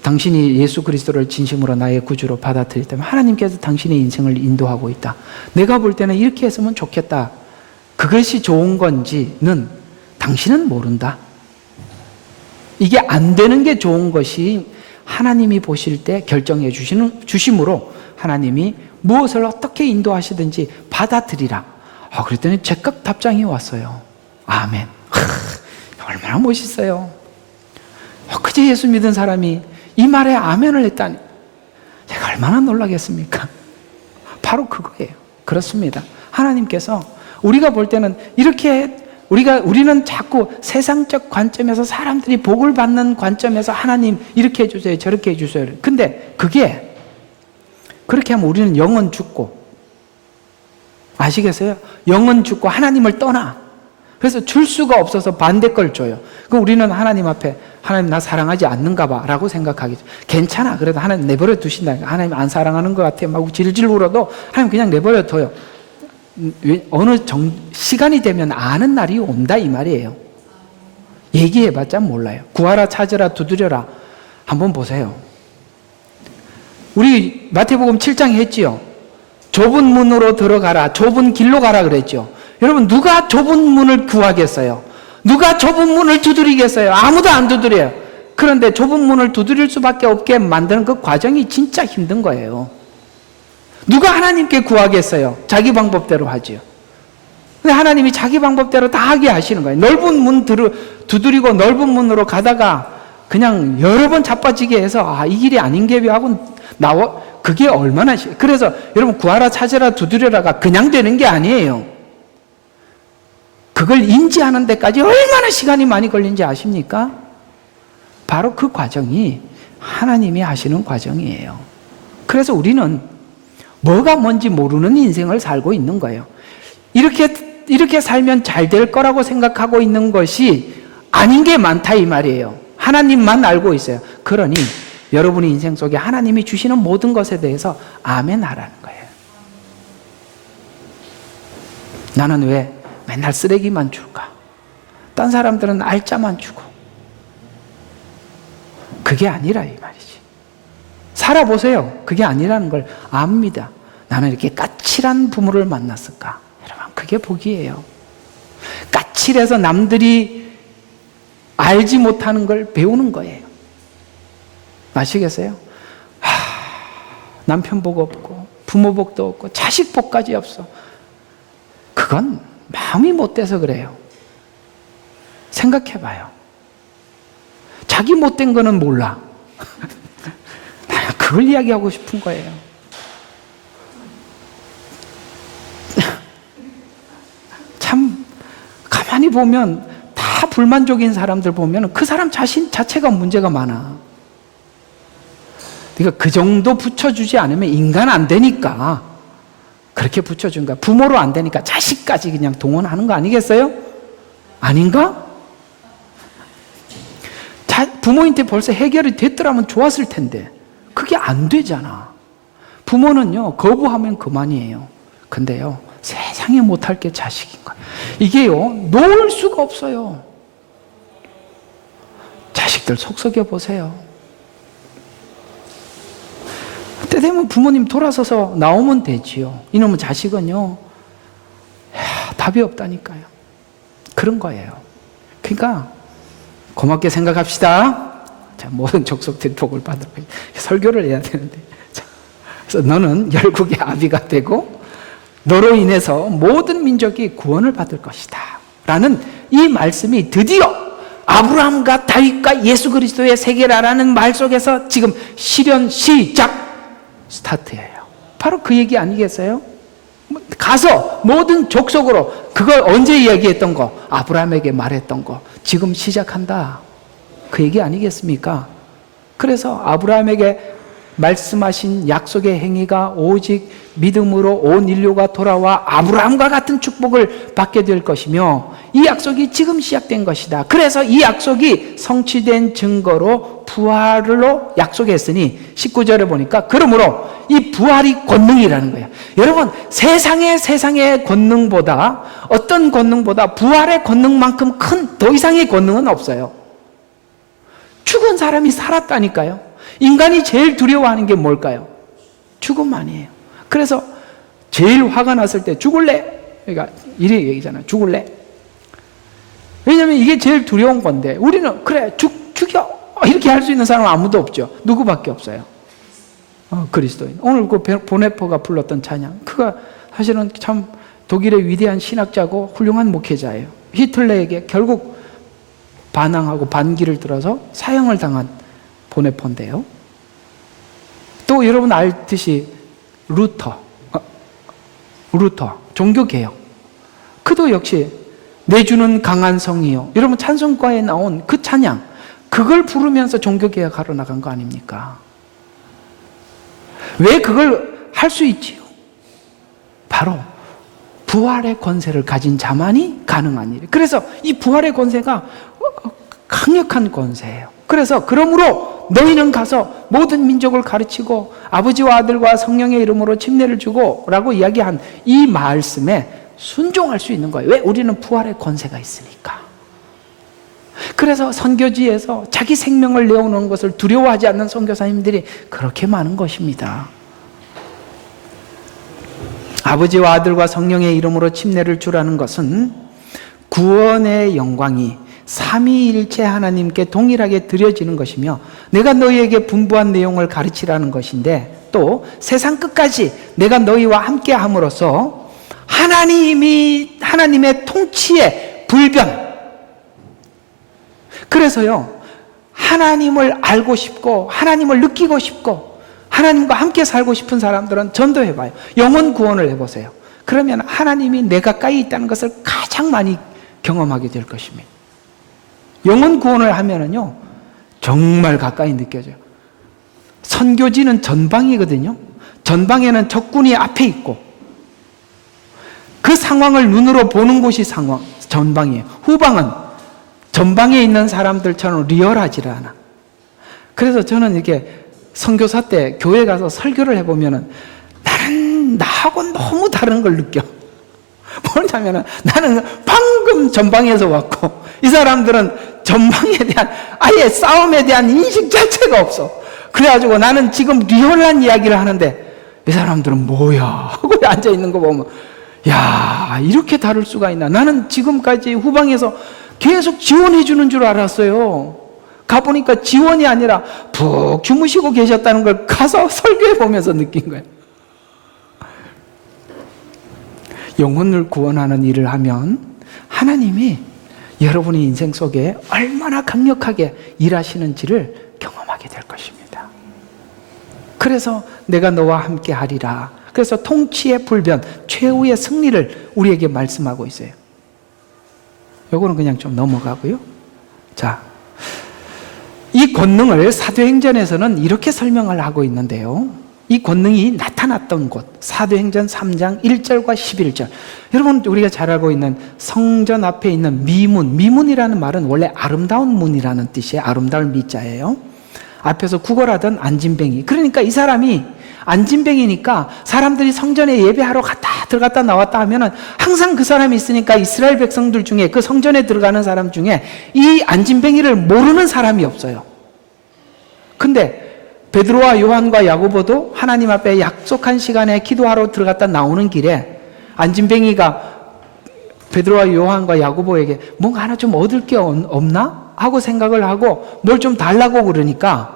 당신이 예수 그리스도를 진심으로 나의 구주로 받아들였다면 하나님께서 당신의 인생을 인도하고 있다. 내가 볼 때는 이렇게 했으면 좋겠다. 그것이 좋은 건지는 당신은 모른다. 이게 안 되는 게 좋은 것이 하나님이 보실 때 결정해 주심으로 하나님이 무엇을 어떻게 인도하시든지 받아들이라. 그랬더니 즉각 답장이 왔어요. 아멘. 얼마나 멋있어요. 그제 예수 믿은 사람이 이 말에 아멘을 했다니 제가 얼마나 놀라겠습니까? 바로 그거예요. 그렇습니다. 하나님께서 우리가 볼 때는 이렇게 우리는 자꾸 세상적 관점에서 사람들이 복을 받는 관점에서 하나님 이렇게 해주세요, 저렇게 해주세요. 근데 그게 그렇게 하면 우리는 영은 죽고, 아시겠어요? 영은 죽고 하나님을 떠나. 그래서 줄 수가 없어서 반대 걸 줘요. 그럼 우리는 하나님 앞에 하나님 나 사랑하지 않는가 봐 라고 생각하겠죠. 괜찮아. 그래도 하나님 내버려 두신다. 하나님 안 사랑하는 것 같아. 막 질질 울어도 하나님 그냥 내버려 둬요. 어느 시간이 되면 아는 날이 온다 이 말이에요. 얘기해봤자 몰라요. 구하라 찾으라 두드려라. 한번 보세요. 우리 마태복음 7장 했지요. 좁은 문으로 들어가라, 좁은 길로 가라 그랬죠. 여러분 누가 좁은 문을 구하겠어요? 누가 좁은 문을 두드리겠어요? 아무도 안 두드려요. 그런데 좁은 문을 두드릴 수밖에 없게 만드는 그 과정이 진짜 힘든 거예요. 누가 하나님께 구하겠어요? 자기 방법대로 하지요. 근데 하나님이 자기 방법대로 다 하게 하시는 거예요. 넓은 문 두드리고 넓은 문으로 가다가 그냥 여러 번 자빠지게 해서 이 길이 아닌 게 하고 나와. 그게 얼마나 그래서 여러분 구하라 찾으라 두드려라가 그냥 되는 게 아니에요. 그걸 인지하는 데까지 얼마나 시간이 많이 걸린지 아십니까? 바로 그 과정이 하나님이 하시는 과정이에요. 그래서 우리는 뭐가 뭔지 모르는 인생을 살고 있는 거예요. 이렇게 살면 잘 될 거라고 생각하고 있는 것이 아닌 게 많다 이 말이에요. 하나님만 알고 있어요. 그러니 여러분의 인생 속에 하나님이 주시는 모든 것에 대해서 아멘 하라는 거예요. 나는 왜 맨날 쓰레기만 줄까? 딴 사람들은 알짜만 주고. 그게 아니라 이 말이지. 살아보세요. 그게 아니라는 걸 압니다. 나는 이렇게 까칠한 부모를 만났을까? 여러분 그게 복이에요. 까칠해서 남들이 알지 못하는 걸 배우는 거예요. 아시겠어요? 남편 복 없고 부모 복도 없고 자식 복까지 없어. 그건 마음이 못돼서 그래요. 생각해봐요. 자기 못된 거는 몰라. 그걸 이야기하고 싶은 거예요. 참 가만히 보면 다 불만족인 사람들 보면 그 사람 자신 자체가 문제가 많아. 그러니까 그 정도 붙여주지 않으면 인간 안 되니까 그렇게 붙여준 거야. 부모로 안 되니까 자식까지 그냥 동원하는 거 아니겠어요? 아닌가? 부모한테 벌써 해결이 됐더라면 좋았을 텐데 그게 안 되잖아. 부모는요 거부하면 그만이에요. 근데요 세상에 못할 게 자식인 거야. 이게요 놓을 수가 없어요. 자식들 속썩여 보세요. 때 되면 부모님 돌아서서 나오면 되지요. 이놈의 자식은요 답이 없다니까요. 그런 거예요. 그러니까 고맙게 생각합시다. 자, 모든 족속들이 복을 받을 거예요. 설교를 해야 되는데. 자, 그래서 너는 열국의 아비가 되고 너로 인해서 모든 민족이 구원을 받을 것이다. 라는 이 말씀이 드디어 아브라함과 다윗과 예수 그리스도의 세계라라는 말 속에서 지금 실현 시작 스타트예요. 바로 그 얘기 아니겠어요? 가서 모든 족속으로 그걸 언제 이야기했던 거? 아브라함에게 말했던 거. 지금 시작한다. 그 얘기 아니겠습니까? 그래서 아브라함에게 말씀하신 약속의 행위가 오직 믿음으로 온 인류가 돌아와 아브라함과 같은 축복을 받게 될 것이며 이 약속이 지금 시작된 것이다. 그래서 이 약속이 성취된 증거로 부활로 약속했으니 19절에 보니까 그러므로 이 부활이 권능이라는 거예요. 여러분 세상의 권능보다 어떤 권능보다 부활의 권능만큼 큰 더 이상의 권능은 없어요. 죽은 사람이 살았다니까요. 인간이 제일 두려워하는 게 뭘까요? 죽음 아니에요. 그래서 제일 화가 났을 때 죽을래? 그러니까 이래 얘기잖아요. 죽을래? 왜냐하면 이게 제일 두려운 건데 우리는 그래 죽여 이렇게 할 수 있는 사람은 아무도 없죠. 누구밖에 없어요. 그리스도인. 오늘 그 보네퍼가 불렀던 찬양 그가 사실은 참 독일의 위대한 신학자고 훌륭한 목회자예요. 히틀러에게 결국 반항하고 반기를 들어서 사형을 당한 보네퍼인데요. 또 여러분 알듯이 루터 종교개혁 그도 역시 내주는 강한 성이요. 여러분 찬송가에 나온 그 찬양 그걸 부르면서 종교개혁하러 나간 거 아닙니까? 왜 그걸 할 수 있지요? 바로 부활의 권세를 가진 자만이 가능한 일이에요. 그래서 이 부활의 권세가 강력한 권세예요. 그래서 그러므로 너희는 가서 모든 민족을 가르치고 아버지와 아들과 성령의 이름으로 침례를 주고 라고 이야기한 이 말씀에 순종할 수 있는 거예요. 왜? 우리는 부활의 권세가 있으니까. 그래서 선교지에서 자기 생명을 내어놓은 것을 두려워하지 않는 선교사님들이 그렇게 많은 것입니다. 아버지와 아들과 성령의 이름으로 침례를 주라는 것은 구원의 영광이 삼위일체 하나님께 동일하게 드려지는 것이며 내가 너희에게 분부한 내용을 가르치라는 것인데 또 세상 끝까지 내가 너희와 함께 함으로써 하나님의 통치의 불변 그래서요 하나님을 알고 싶고 하나님을 느끼고 싶고 하나님과 함께 살고 싶은 사람들은 전도해봐요. 영혼 구원을 해보세요. 그러면 하나님이 내 가까이 있다는 것을 가장 많이 경험하게 될 것입니다. 영혼 구원을 하면은요, 정말 가까이 느껴져요. 선교지는 전방이거든요. 전방에는 적군이 앞에 있고, 그 상황을 눈으로 보는 곳이 전방이에요. 후방은 전방에 있는 사람들처럼 리얼하지 않아. 그래서 저는 이렇게 선교사 때 교회 가서 설교를 해보면은 나는 나하고 너무 다른 걸 느껴. 뭐냐면은 나는 방금 전방에서 왔고 이 사람들은 전방에 대한 아예 싸움에 대한 인식 자체가 없어. 그래가지고 나는 지금 리얼한 이야기를 하는데 이 사람들은 뭐야 하고 앉아있는 거 보면 야 이렇게 다를 수가 있나. 나는 지금까지 후방에서 계속 지원해 주는 줄 알았어요. 가보니까 지원이 아니라 푹 주무시고 계셨다는 걸 가서 설교해 보면서 느낀 거예요. 영혼을 구원하는 일을 하면 하나님이 여러분의 인생 속에 얼마나 강력하게 일하시는지를 경험하게 될 것입니다. 그래서 내가 너와 함께 하리라. 그래서 통치의 불변, 최후의 승리를 우리에게 말씀하고 있어요. 요거는 그냥 좀 넘어가고요. 자, 이 권능을 사도행전에서는 이렇게 설명을 하고 있는데요. 이 권능이 나타났던 곳, 사도행전 3장 1절과 11절. 여러분 우리가 잘 알고 있는 성전 앞에 있는 미문, 미문이라는 말은 원래 아름다운 문이라는 뜻이에요. 아름다울 미자예요. 앞에서 구걸하던 안진뱅이. 그러니까 이 사람이 안진뱅이니까 사람들이 성전에 예배하러 들어갔다 나왔다 하면은 항상 그 사람이 있으니까 이스라엘 백성들 중에 그 성전에 들어가는 사람 중에 이 안진뱅이를 모르는 사람이 없어요. 근데 베드로와 요한과 야고보도 하나님 앞에 약속한 시간에 기도하러 들어갔다 나오는 길에 안진뱅이가 베드로와 요한과 야고보에게 뭔가 하나 좀 얻을 게 없나? 하고 생각을 하고 뭘 좀 달라고 그러니까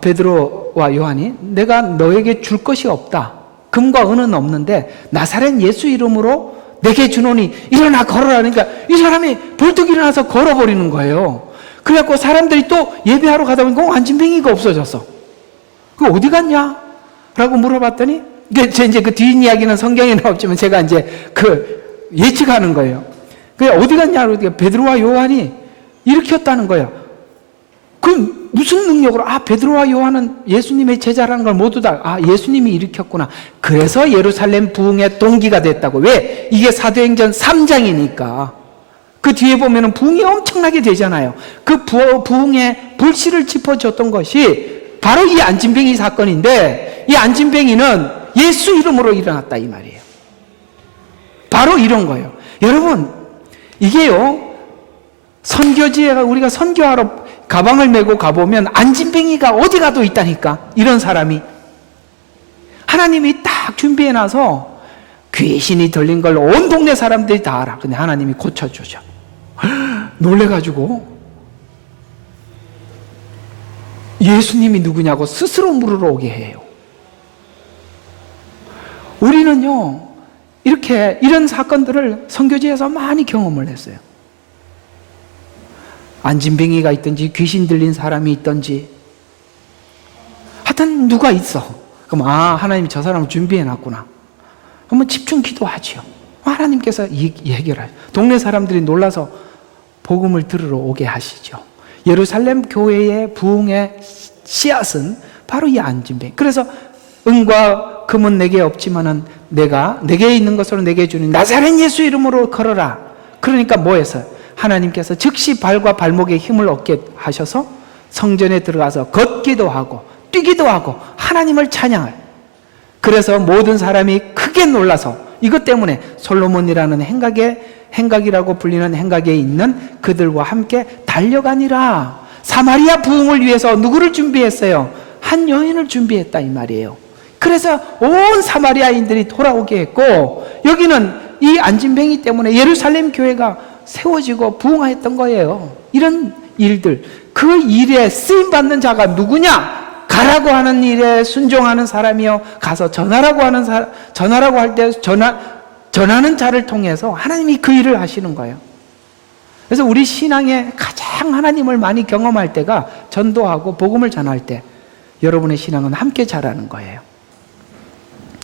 베드로와 요한이 내가 너에게 줄 것이 없다. 금과 은은 없는데 나사렛 예수 이름으로 내게 주노니 일어나 걸어라. 그러니까 이 사람이 벌떡 일어나서 걸어버리는 거예요. 그래갖고 사람들이 또 예배하러 가다 보니까 안진뱅이가 없어졌어. 그 어디 갔냐? 라고 물어봤더니 이제 그 뒷이야기는 성경에 나왔지만 제가 이제 그 예측하는 거예요. 그 어디 갔냐? 베드로와 요한이 일으켰다는 거예요. 그 무슨 능력으로? 베드로와 요한은 예수님의 제자라는 걸 모두 다, 예수님이 일으켰구나. 그래서 예루살렘 부흥의 동기가 됐다고. 왜? 이게 사도행전 3장이니까. 그 뒤에 보면은 부흥이 엄청나게 되잖아요. 그 부흥의 불씨를 짚어줬던 것이 바로 이 안진뱅이 사건인데, 이 안진뱅이는 예수 이름으로 일어났다 이 말이에요. 바로 이런 거예요. 여러분, 이게요, 선교지에 우리가 선교하러 가방을 메고 가보면 안진뱅이가 어디 가도 있다니까. 이런 사람이 하나님이 딱 준비해놔서 귀신이 들린 걸 온 동네 사람들이 다 알아. 근데 하나님이 고쳐주죠. 놀래가지고 예수님이 누구냐고 스스로 물으러 오게 해요. 우리는요, 이런 사건들을 선교지에서 많이 경험을 했어요. 안진뱅이가 있든지 귀신 들린 사람이 있든지 하여튼 누가 있어. 그럼 하나님이 저 사람을 준비해놨구나. 그러면 집중 기도하지요. 하나님께서 해결하죠. 동네 사람들이 놀라서 복음을 들으러 오게 하시죠. 예루살렘 교회의 부흥의 씨앗은 바로 이 안진뱅이. 그래서 은과 금은 내게 없지만은 내게 있는 것으로 내게 주는 나사렛 예수 이름으로 걸어라. 그러니까 뭐 했어요? 하나님께서 즉시 발과 발목에 힘을 얻게 하셔서 성전에 들어가서 걷기도 하고 뛰기도 하고 하나님을 찬양할. 그래서 모든 사람이 크게 놀라서 이것 때문에 솔로몬이라는 행각이라고 불리는 행각에 있는 그들과 함께 달려가니라. 사마리아 부흥을 위해서 누구를 준비했어요? 한 여인을 준비했다 이 말이에요. 그래서 온 사마리아인들이 돌아오게 했고, 여기는 이 안진뱅이 때문에 예루살렘 교회가 세워지고 부흥하였던 거예요. 이런 일들, 그 일에 쓰임받는 자가 누구냐? 가라고 하는 일에 순종하는 사람이요, 가서 전하라고 할 때 전하는 자를 통해서 하나님이 그 일을 하시는 거예요. 그래서 우리 신앙에 가장 하나님을 많이 경험할 때가 전도하고 복음을 전할 때, 여러분의 신앙은 함께 자라는 거예요.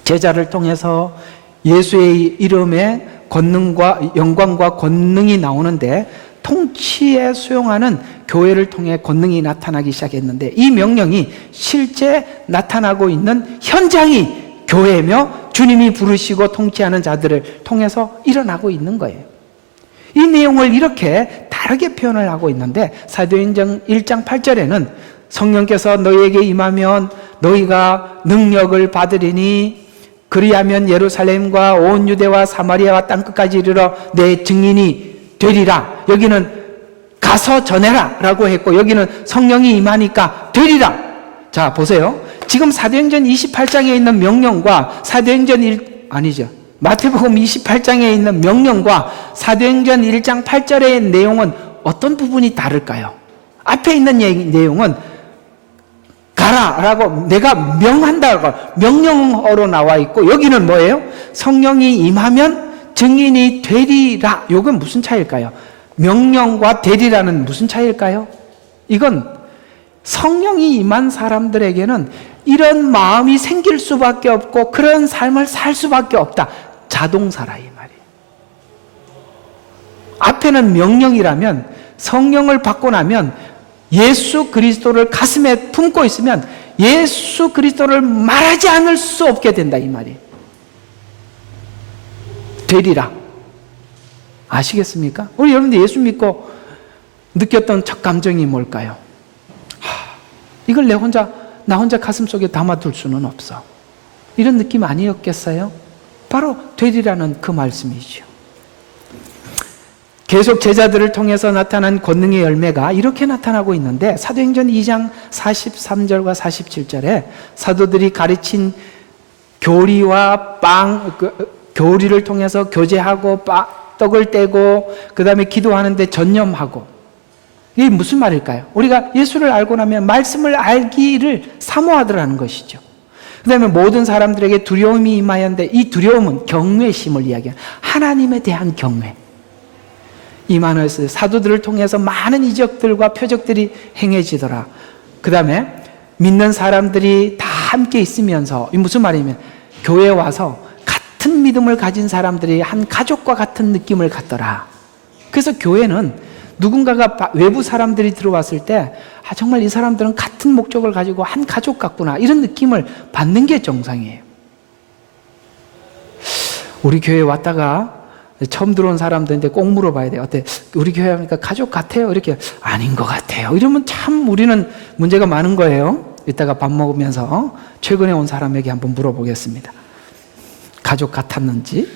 제자를 통해서 예수의 이름에 권능과 영광과 권능이 나오는데, 통치에 수용하는 교회를 통해 권능이 나타나기 시작했는데, 이 명령이 실제 나타나고 있는 현장이 교회며 주님이 부르시고 통치하는 자들을 통해서 일어나고 있는 거예요. 이 내용을 이렇게 다르게 표현을 하고 있는데, 사도행전 1장 8절에는 성령께서 너희에게 임하면 너희가 능력을 받으리니 그리하면 예루살렘과 온 유대와 사마리아와 땅끝까지 이르러 내 증인이 되리라. 여기는 가서 전해라 라고 했고, 여기는 성령이 임하니까 되리라. 자, 보세요. 지금 사도행전 28장에 있는 명령과 마태복음 28장에 있는 명령과 사도행전 1장 8절의 내용은 어떤 부분이 다를까요? 앞에 있는 내용은 가라라고 내가 명한다고 명령어로 나와 있고, 여기는 뭐예요? 성령이 임하면 증인이 되리라. 이건 무슨 차이일까요? 명령과 되리라는 무슨 차이일까요? 이건 성령이 임한 사람들에게는 이런 마음이 생길 수밖에 없고 그런 삶을 살 수밖에 없다. 자동사라 이 말이에요. 앞에는 명령이라면, 성령을 받고 나면 예수 그리스도를 가슴에 품고 있으면 예수 그리스도를 말하지 않을 수 없게 된다 이 말이에요. 되리라. 아시겠습니까? 우리 여러분들 예수 믿고 느꼈던 첫 감정이 뭘까요? 이걸 나 혼자 가슴속에 담아둘 수는 없어. 이런 느낌 아니었겠어요? 바로 되리라는 그 말씀이죠. 계속 제자들을 통해서 나타난 권능의 열매가 이렇게 나타나고 있는데, 사도행전 2장 43절과 47절에 사도들이 가르친 교리와 교리를 통해서 교제하고 떡을 떼고 그 다음에 기도하는데 전념하고, 이게 무슨 말일까요? 우리가 예수를 알고 나면 말씀을 알기를 사모하더라는 것이죠. 그 다음에 모든 사람들에게 두려움이 임하였는데, 이 두려움은 경외심을 이야기해요. 하나님에 대한 경외. 임하였어요. 사도들을 통해서 많은 이적들과 표적들이 행해지더라. 그 다음에 믿는 사람들이 다 함께 있으면서, 이 무슨 말이냐면 교회에 와서 같은 믿음을 가진 사람들이 한 가족과 같은 느낌을 갖더라. 그래서 교회는 누군가가 외부 사람들이 들어왔을 때 정말 이 사람들은 같은 목적을 가지고 한 가족 같구나 이런 느낌을 받는 게 정상이에요. 우리 교회에 왔다가 처음 들어온 사람들인데 꼭 물어봐야 돼요. 어때? 우리 교회 하니까 가족 같아요? 이렇게 아닌 것 같아요. 이러면 참 우리는 문제가 많은 거예요. 이따가 밥 먹으면서 최근에 온 사람에게 한번 물어보겠습니다. 가족 같았는지.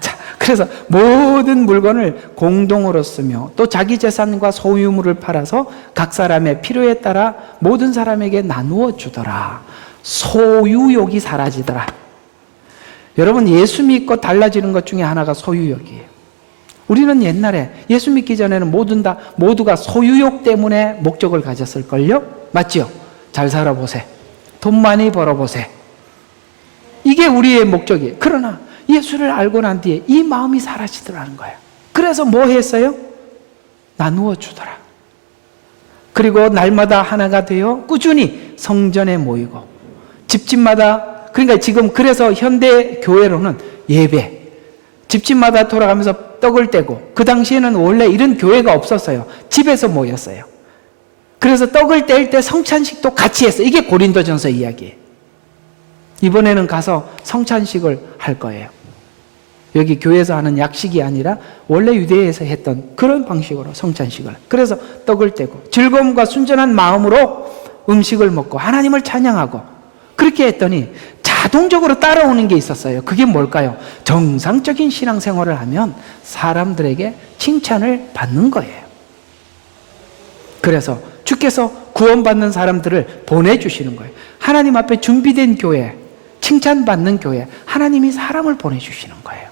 자, 그래서 모든 물건을 공동으로 쓰며 또 자기 재산과 소유물을 팔아서 각 사람의 필요에 따라 모든 사람에게 나누어 주더라. 소유욕이 사라지더라. 여러분, 예수 믿고 달라지는 것 중에 하나가 소유욕이에요. 우리는 옛날에 예수 믿기 전에는 모두가 소유욕 때문에 목적을 가졌을걸요? 맞죠? 잘 살아보세. 돈 많이 벌어보세. 이게 우리의 목적이에요. 그러나 예수를 알고 난 뒤에 이 마음이 사라지더라는 거예요. 그래서 뭐 했어요? 나누어 주더라. 그리고 날마다 하나가 되어 꾸준히 성전에 모이고 집집마다, 그러니까 지금 그래서 현대 교회로는 예배, 집집마다 돌아가면서 떡을 떼고, 그 당시에는 원래 이런 교회가 없었어요. 집에서 모였어요. 그래서 떡을 뗄 때 성찬식도 같이 했어요. 이게 고린도전서 이야기예요. 이번에는 가서 성찬식을 할 거예요. 여기 교회에서 하는 약식이 아니라 원래 유대에서 했던 그런 방식으로 성찬식을. 그래서 떡을 떼고 즐거움과 순전한 마음으로 음식을 먹고 하나님을 찬양하고, 그렇게 했더니 자동적으로 따라오는 게 있었어요. 그게 뭘까요? 정상적인 신앙생활을 하면 사람들에게 칭찬을 받는 거예요. 그래서 주께서 구원받는 사람들을 보내주시는 거예요. 하나님 앞에 준비된 교회, 칭찬받는 교회, 하나님이 사람을 보내주시는 거예요.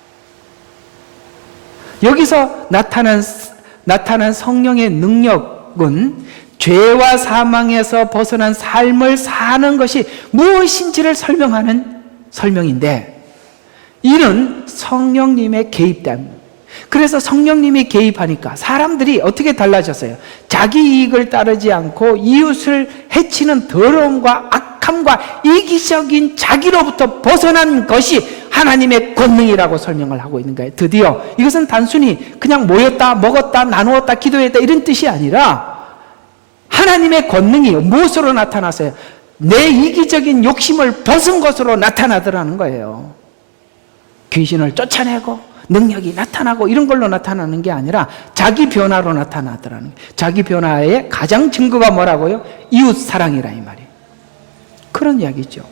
여기서 나타난 성령의 능력은 죄와 사망에서 벗어난 삶을 사는 것이 무엇인지를 설명하는 설명인데, 이는 성령님의 개입됨. 그래서 성령님이 개입하니까 사람들이 어떻게 달라졌어요? 자기 이익을 따르지 않고 이웃을 해치는 더러움과 악함과 이기적인 자기로부터 벗어난 것이 하나님의 권능이라고 설명을 하고 있는 거예요. 드디어 이것은 단순히 그냥 모였다, 먹었다, 나누었다, 기도했다 이런 뜻이 아니라 하나님의 권능이 무엇으로 나타났어요? 내 이기적인 욕심을 벗은 것으로 나타나더라는 거예요. 귀신을 쫓아내고 능력이 나타나고 이런 걸로 나타나는 게 아니라 자기 변화로 나타나더라는 거예요. 자기 변화의 가장 증거가 뭐라고요? 이웃 사랑이라 이 말이에요. 그런 이야기죠.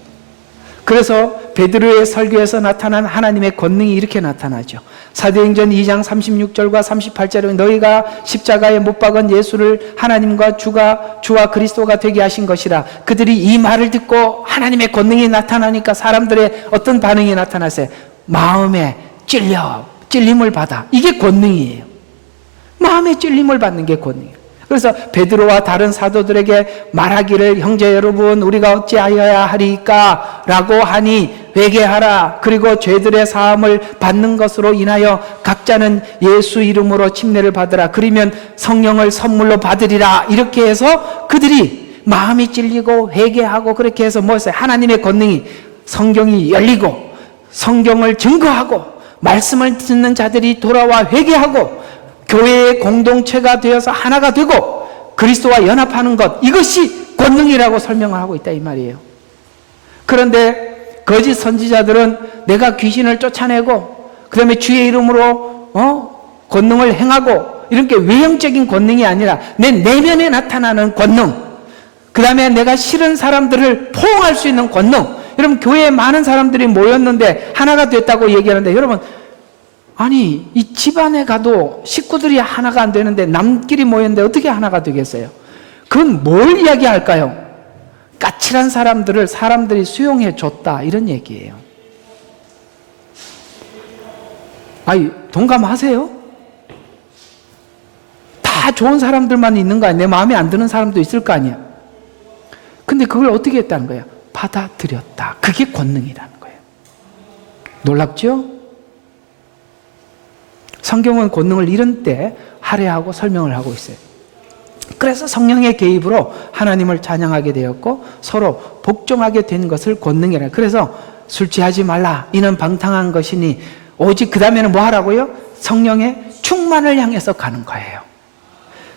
그래서 베드로의 설교에서 나타난 하나님의 권능이 이렇게 나타나죠. 사도행전 2장 36절과 38절에 너희가 십자가에 못 박은 예수를 하나님과 주와 그리스도가 되게 하신 것이라. 그들이 이 말을 듣고 하나님의 권능이 나타나니까 사람들의 어떤 반응이 나타났어요? 마음에 찔림을 받아. 이게 권능이에요. 마음에 찔림을 받는 게 권능이에요. 그래서 베드로와 다른 사도들에게 말하기를 형제 여러분 우리가 어찌하여야 하리까 라고 하니 회개하라. 그리고 죄들의 사함을 받는 것으로 인하여 각자는 예수 이름으로 침례를 받으라. 그러면 성령을 선물로 받으리라. 이렇게 해서 그들이 마음이 찔리고 회개하고 그렇게 해서 뭐였어요? 하나님의 권능이, 성경이 열리고 성경을 증거하고 말씀을 듣는 자들이 돌아와 회개하고 교회의 공동체가 되어서 하나가 되고 그리스도와 연합하는 것, 이것이 권능이라고 설명을 하고 있다 이 말이에요. 그런데 거짓 선지자들은 내가 귀신을 쫓아내고 그 다음에 주의 이름으로 권능을 행하고 이런 게 외형적인 권능이 아니라 내 내면에 나타나는 권능, 그 다음에 내가 싫은 사람들을 포용할 수 있는 권능. 여러분 교회에 많은 사람들이 모였는데 하나가 됐다고 얘기하는데, 여러분 아니 이 집안에 가도 식구들이 하나가 안 되는데 남끼리 모였는데 어떻게 하나가 되겠어요? 그건 뭘 이야기할까요? 까칠한 사람들을 사람들이 수용해 줬다 이런 얘기예요. 아니 동감하세요? 다 좋은 사람들만 있는 거 아니야? 내 마음에 안 드는 사람도 있을 거 아니야? 근데 그걸 어떻게 했다는 거야? 받아들였다. 그게 권능이라는 거예요. 놀랍죠? 성경은 권능을 이런 때 할애하고 설명을 하고 있어요. 그래서 성령의 개입으로 하나님을 찬양하게 되었고 서로 복종하게 된 것을 권능이라. 그래서 술 취하지 말라, 이는 방탕한 것이니 오직 그 다음에는 뭐 하라고요? 성령의 충만을 향해서 가는 거예요.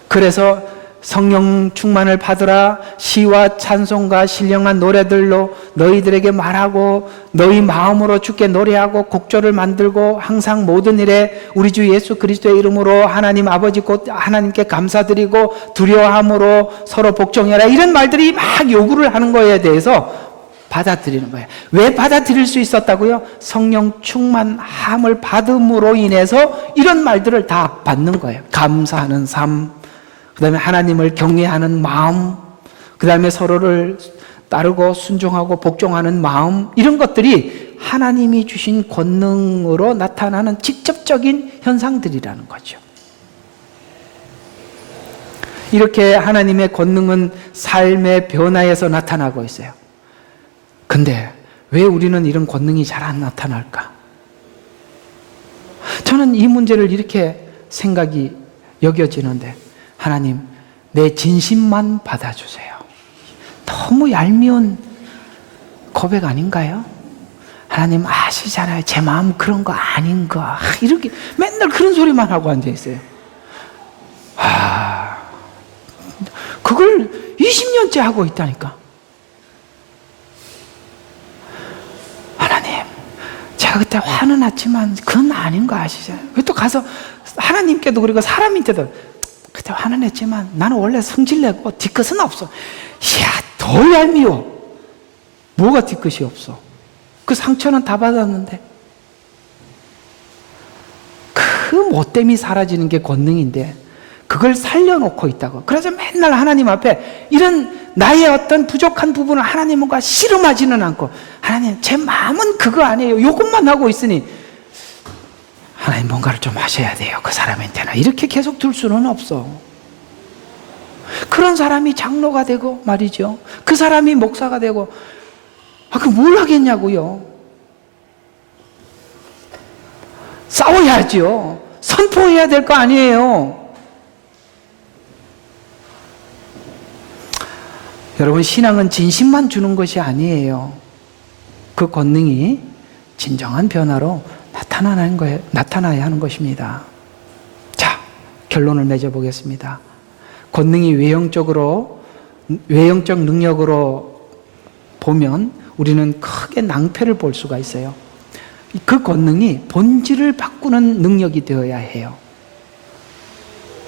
그래서 성령 충만을 받으라, 시와 찬송과 신령한 노래들로 너희들에게 말하고 너희 마음으로 주께 노래하고 곡조를 만들고 항상 모든 일에 우리 주 예수 그리스도의 이름으로 하나님 아버지 곧 하나님께 감사드리고 두려워함으로 서로 복종해라, 이런 말들이 막 요구를 하는 거에 대해서 받아들이는 거예요. 왜 받아들일 수 있었다고요? 성령 충만함을 받음으로 인해서 이런 말들을 다 받는 거예요. 감사하는 삶, 그 다음에 하나님을 경외하는 마음, 그 다음에 서로를 따르고 순종하고 복종하는 마음, 이런 것들이 하나님이 주신 권능으로 나타나는 직접적인 현상들이라는 거죠. 이렇게 하나님의 권능은 삶의 변화에서 나타나고 있어요. 근데 왜 우리는 이런 권능이 잘 안 나타날까? 저는 이 문제를 이렇게 생각이 여겨지는데, 하나님, 내 진심만 받아주세요. 너무 얄미운 고백 아닌가요? 하나님 아시잖아요. 제 마음 그런 거 아닌 거. 이렇게 맨날 그런 소리만 하고 앉아있어요. 그걸 20년째 하고 있다니까. 하나님, 제가 그때 화는 났지만 그건 아닌 거 아시잖아요. 또 가서 하나님께도 그리고 사람한테도 그때 화는 냈지만 나는 원래 성질내고 뒤끝은 없어. 이야, 더 얄미워. 뭐가 뒤끝이 없어? 그 상처는 다 받았는데. 그 못됨이 사라지는 게 권능인데 그걸 살려놓고 있다고. 그래서 맨날 하나님 앞에 이런 나의 어떤 부족한 부분을 하나님과 씨름하지는 않고, 하나님 제 마음은 그거 아니에요, 요것만 하고 있으니 하나님 뭔가를 좀 하셔야 돼요, 그 사람한테는. 이렇게 계속 둘 수는 없어. 그런 사람이 장로가 되고 말이죠, 그 사람이 목사가 되고, 그 뭘 하겠냐고요. 싸워야죠. 선포해야 될 거 아니에요. 여러분, 신앙은 진심만 주는 것이 아니에요. 그 권능이 진정한 변화로 나타나야 하는 것입니다. 자, 결론을 맺어보겠습니다. 권능이 외형적 능력으로 보면 우리는 크게 낭패를 볼 수가 있어요. 그 권능이 본질을 바꾸는 능력이 되어야 해요.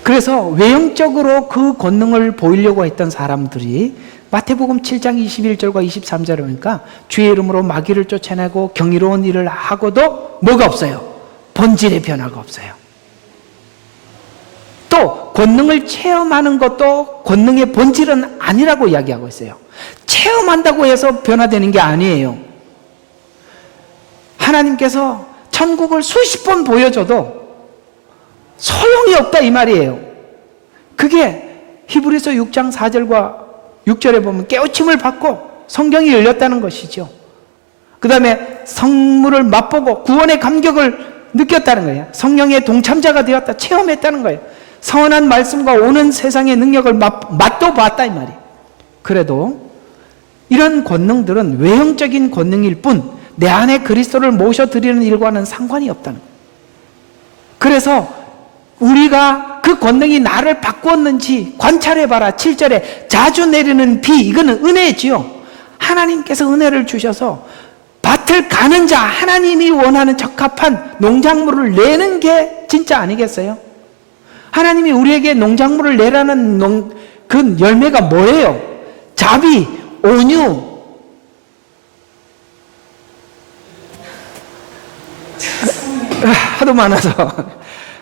그래서 외형적으로 그 권능을 보이려고 했던 사람들이 마태복음 7장 21절과 23절을 보니까 주의 이름으로 마귀를 쫓아내고 경이로운 일을 하고도 뭐가 없어요? 본질의 변화가 없어요. 또 권능을 체험하는 것도 권능의 본질은 아니라고 이야기하고 있어요. 체험한다고 해서 변화되는 게 아니에요. 하나님께서 천국을 수십 번 보여줘도 소용이 없다, 이 말이에요. 그게 히브리서 6장 4절과 6절에 보면 깨우침을 받고 성경이 열렸다는 것이죠. 그 다음에 성물을 맛보고 구원의 감격을 느꼈다는 거예요. 성령의 동참자가 되었다, 체험했다는 거예요. 선한 말씀과 오는 세상의 능력을 맛도 봤다, 이 말이에요. 그래도 이런 권능들은 외형적인 권능일 뿐 내 안에 그리스도를 모셔드리는 일과는 상관이 없다는 거예요. 그래서 우리가 그 권능이 나를 바꾸었는지 관찰해봐라. 7절에 자주 내리는 비, 이거는 은혜지요. 하나님께서 은혜를 주셔서 밭을 가는 자, 하나님이 원하는 적합한 농작물을 내는 게 진짜 아니겠어요? 하나님이 우리에게 농작물을 내라는 그 열매가 뭐예요? 자비, 온유, 하도 많아서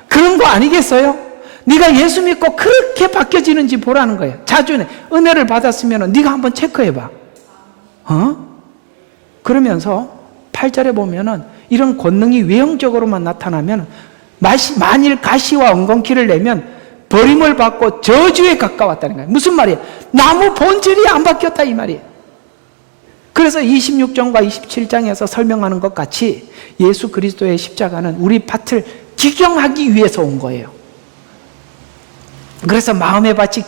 그런 거 아니겠어요? 네가 예수 믿고 그렇게 바뀌어지는지 보라는 거예요. 자주 은혜를 받았으면 네가 한번 체크해봐. 그러면서 8절에 보면은 이런 권능이 외형적으로만 나타나면 만일 가시와 엉겅퀴를 내면 버림을 받고 저주에 가까웠다는 거예요. 무슨 말이에요? 나무 본질이 안 바뀌었다, 이 말이에요. 그래서 26장과 27장에서 설명하는 것 같이 예수 그리스도의 십자가는 우리 밭을 기경하기 위해서 온 거예요. 그래서 마음의 밭이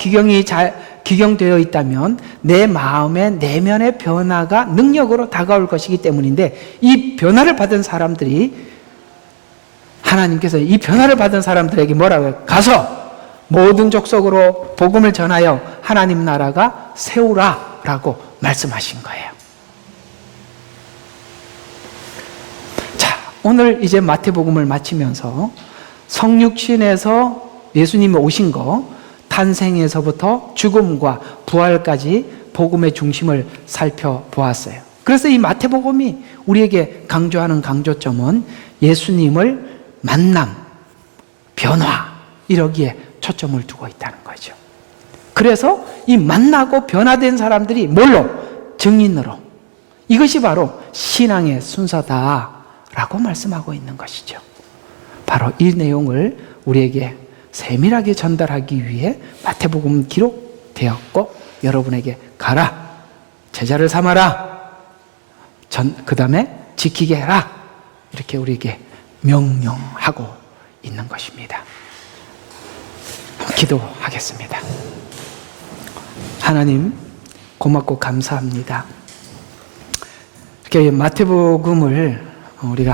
기경되어 있다면 내 마음의 내면의 변화가 능력으로 다가올 것이기 때문인데, 이 변화를 받은 사람들이, 하나님께서 이 변화를 받은 사람들에게 뭐라고 해요? 가서 모든 족속으로 복음을 전하여 하나님 나라가 세우라 라고 말씀하신 거예요. 자, 오늘 이제 마태복음을 마치면서 성육신에서 예수님이 오신 거, 탄생에서부터 죽음과 부활까지 복음의 중심을 살펴보았어요. 그래서 이 마태복음이 우리에게 강조하는 강조점은 예수님을 만남, 변화, 이러기에 초점을 두고 있다는 거죠. 그래서 이 만나고 변화된 사람들이 뭘로? 증인으로. 이것이 바로 신앙의 순서다라고 말씀하고 있는 것이죠. 바로 이 내용을 우리에게 세밀하게 전달하기 위해 마태복음 기록되었고, 여러분에게 가라, 제자를 삼아라, 그 다음에 지키게 해라, 이렇게 우리에게 명령하고 있는 것입니다. 기도하겠습니다. 하나님, 고맙고 감사합니다. 이렇게 마태복음을 우리가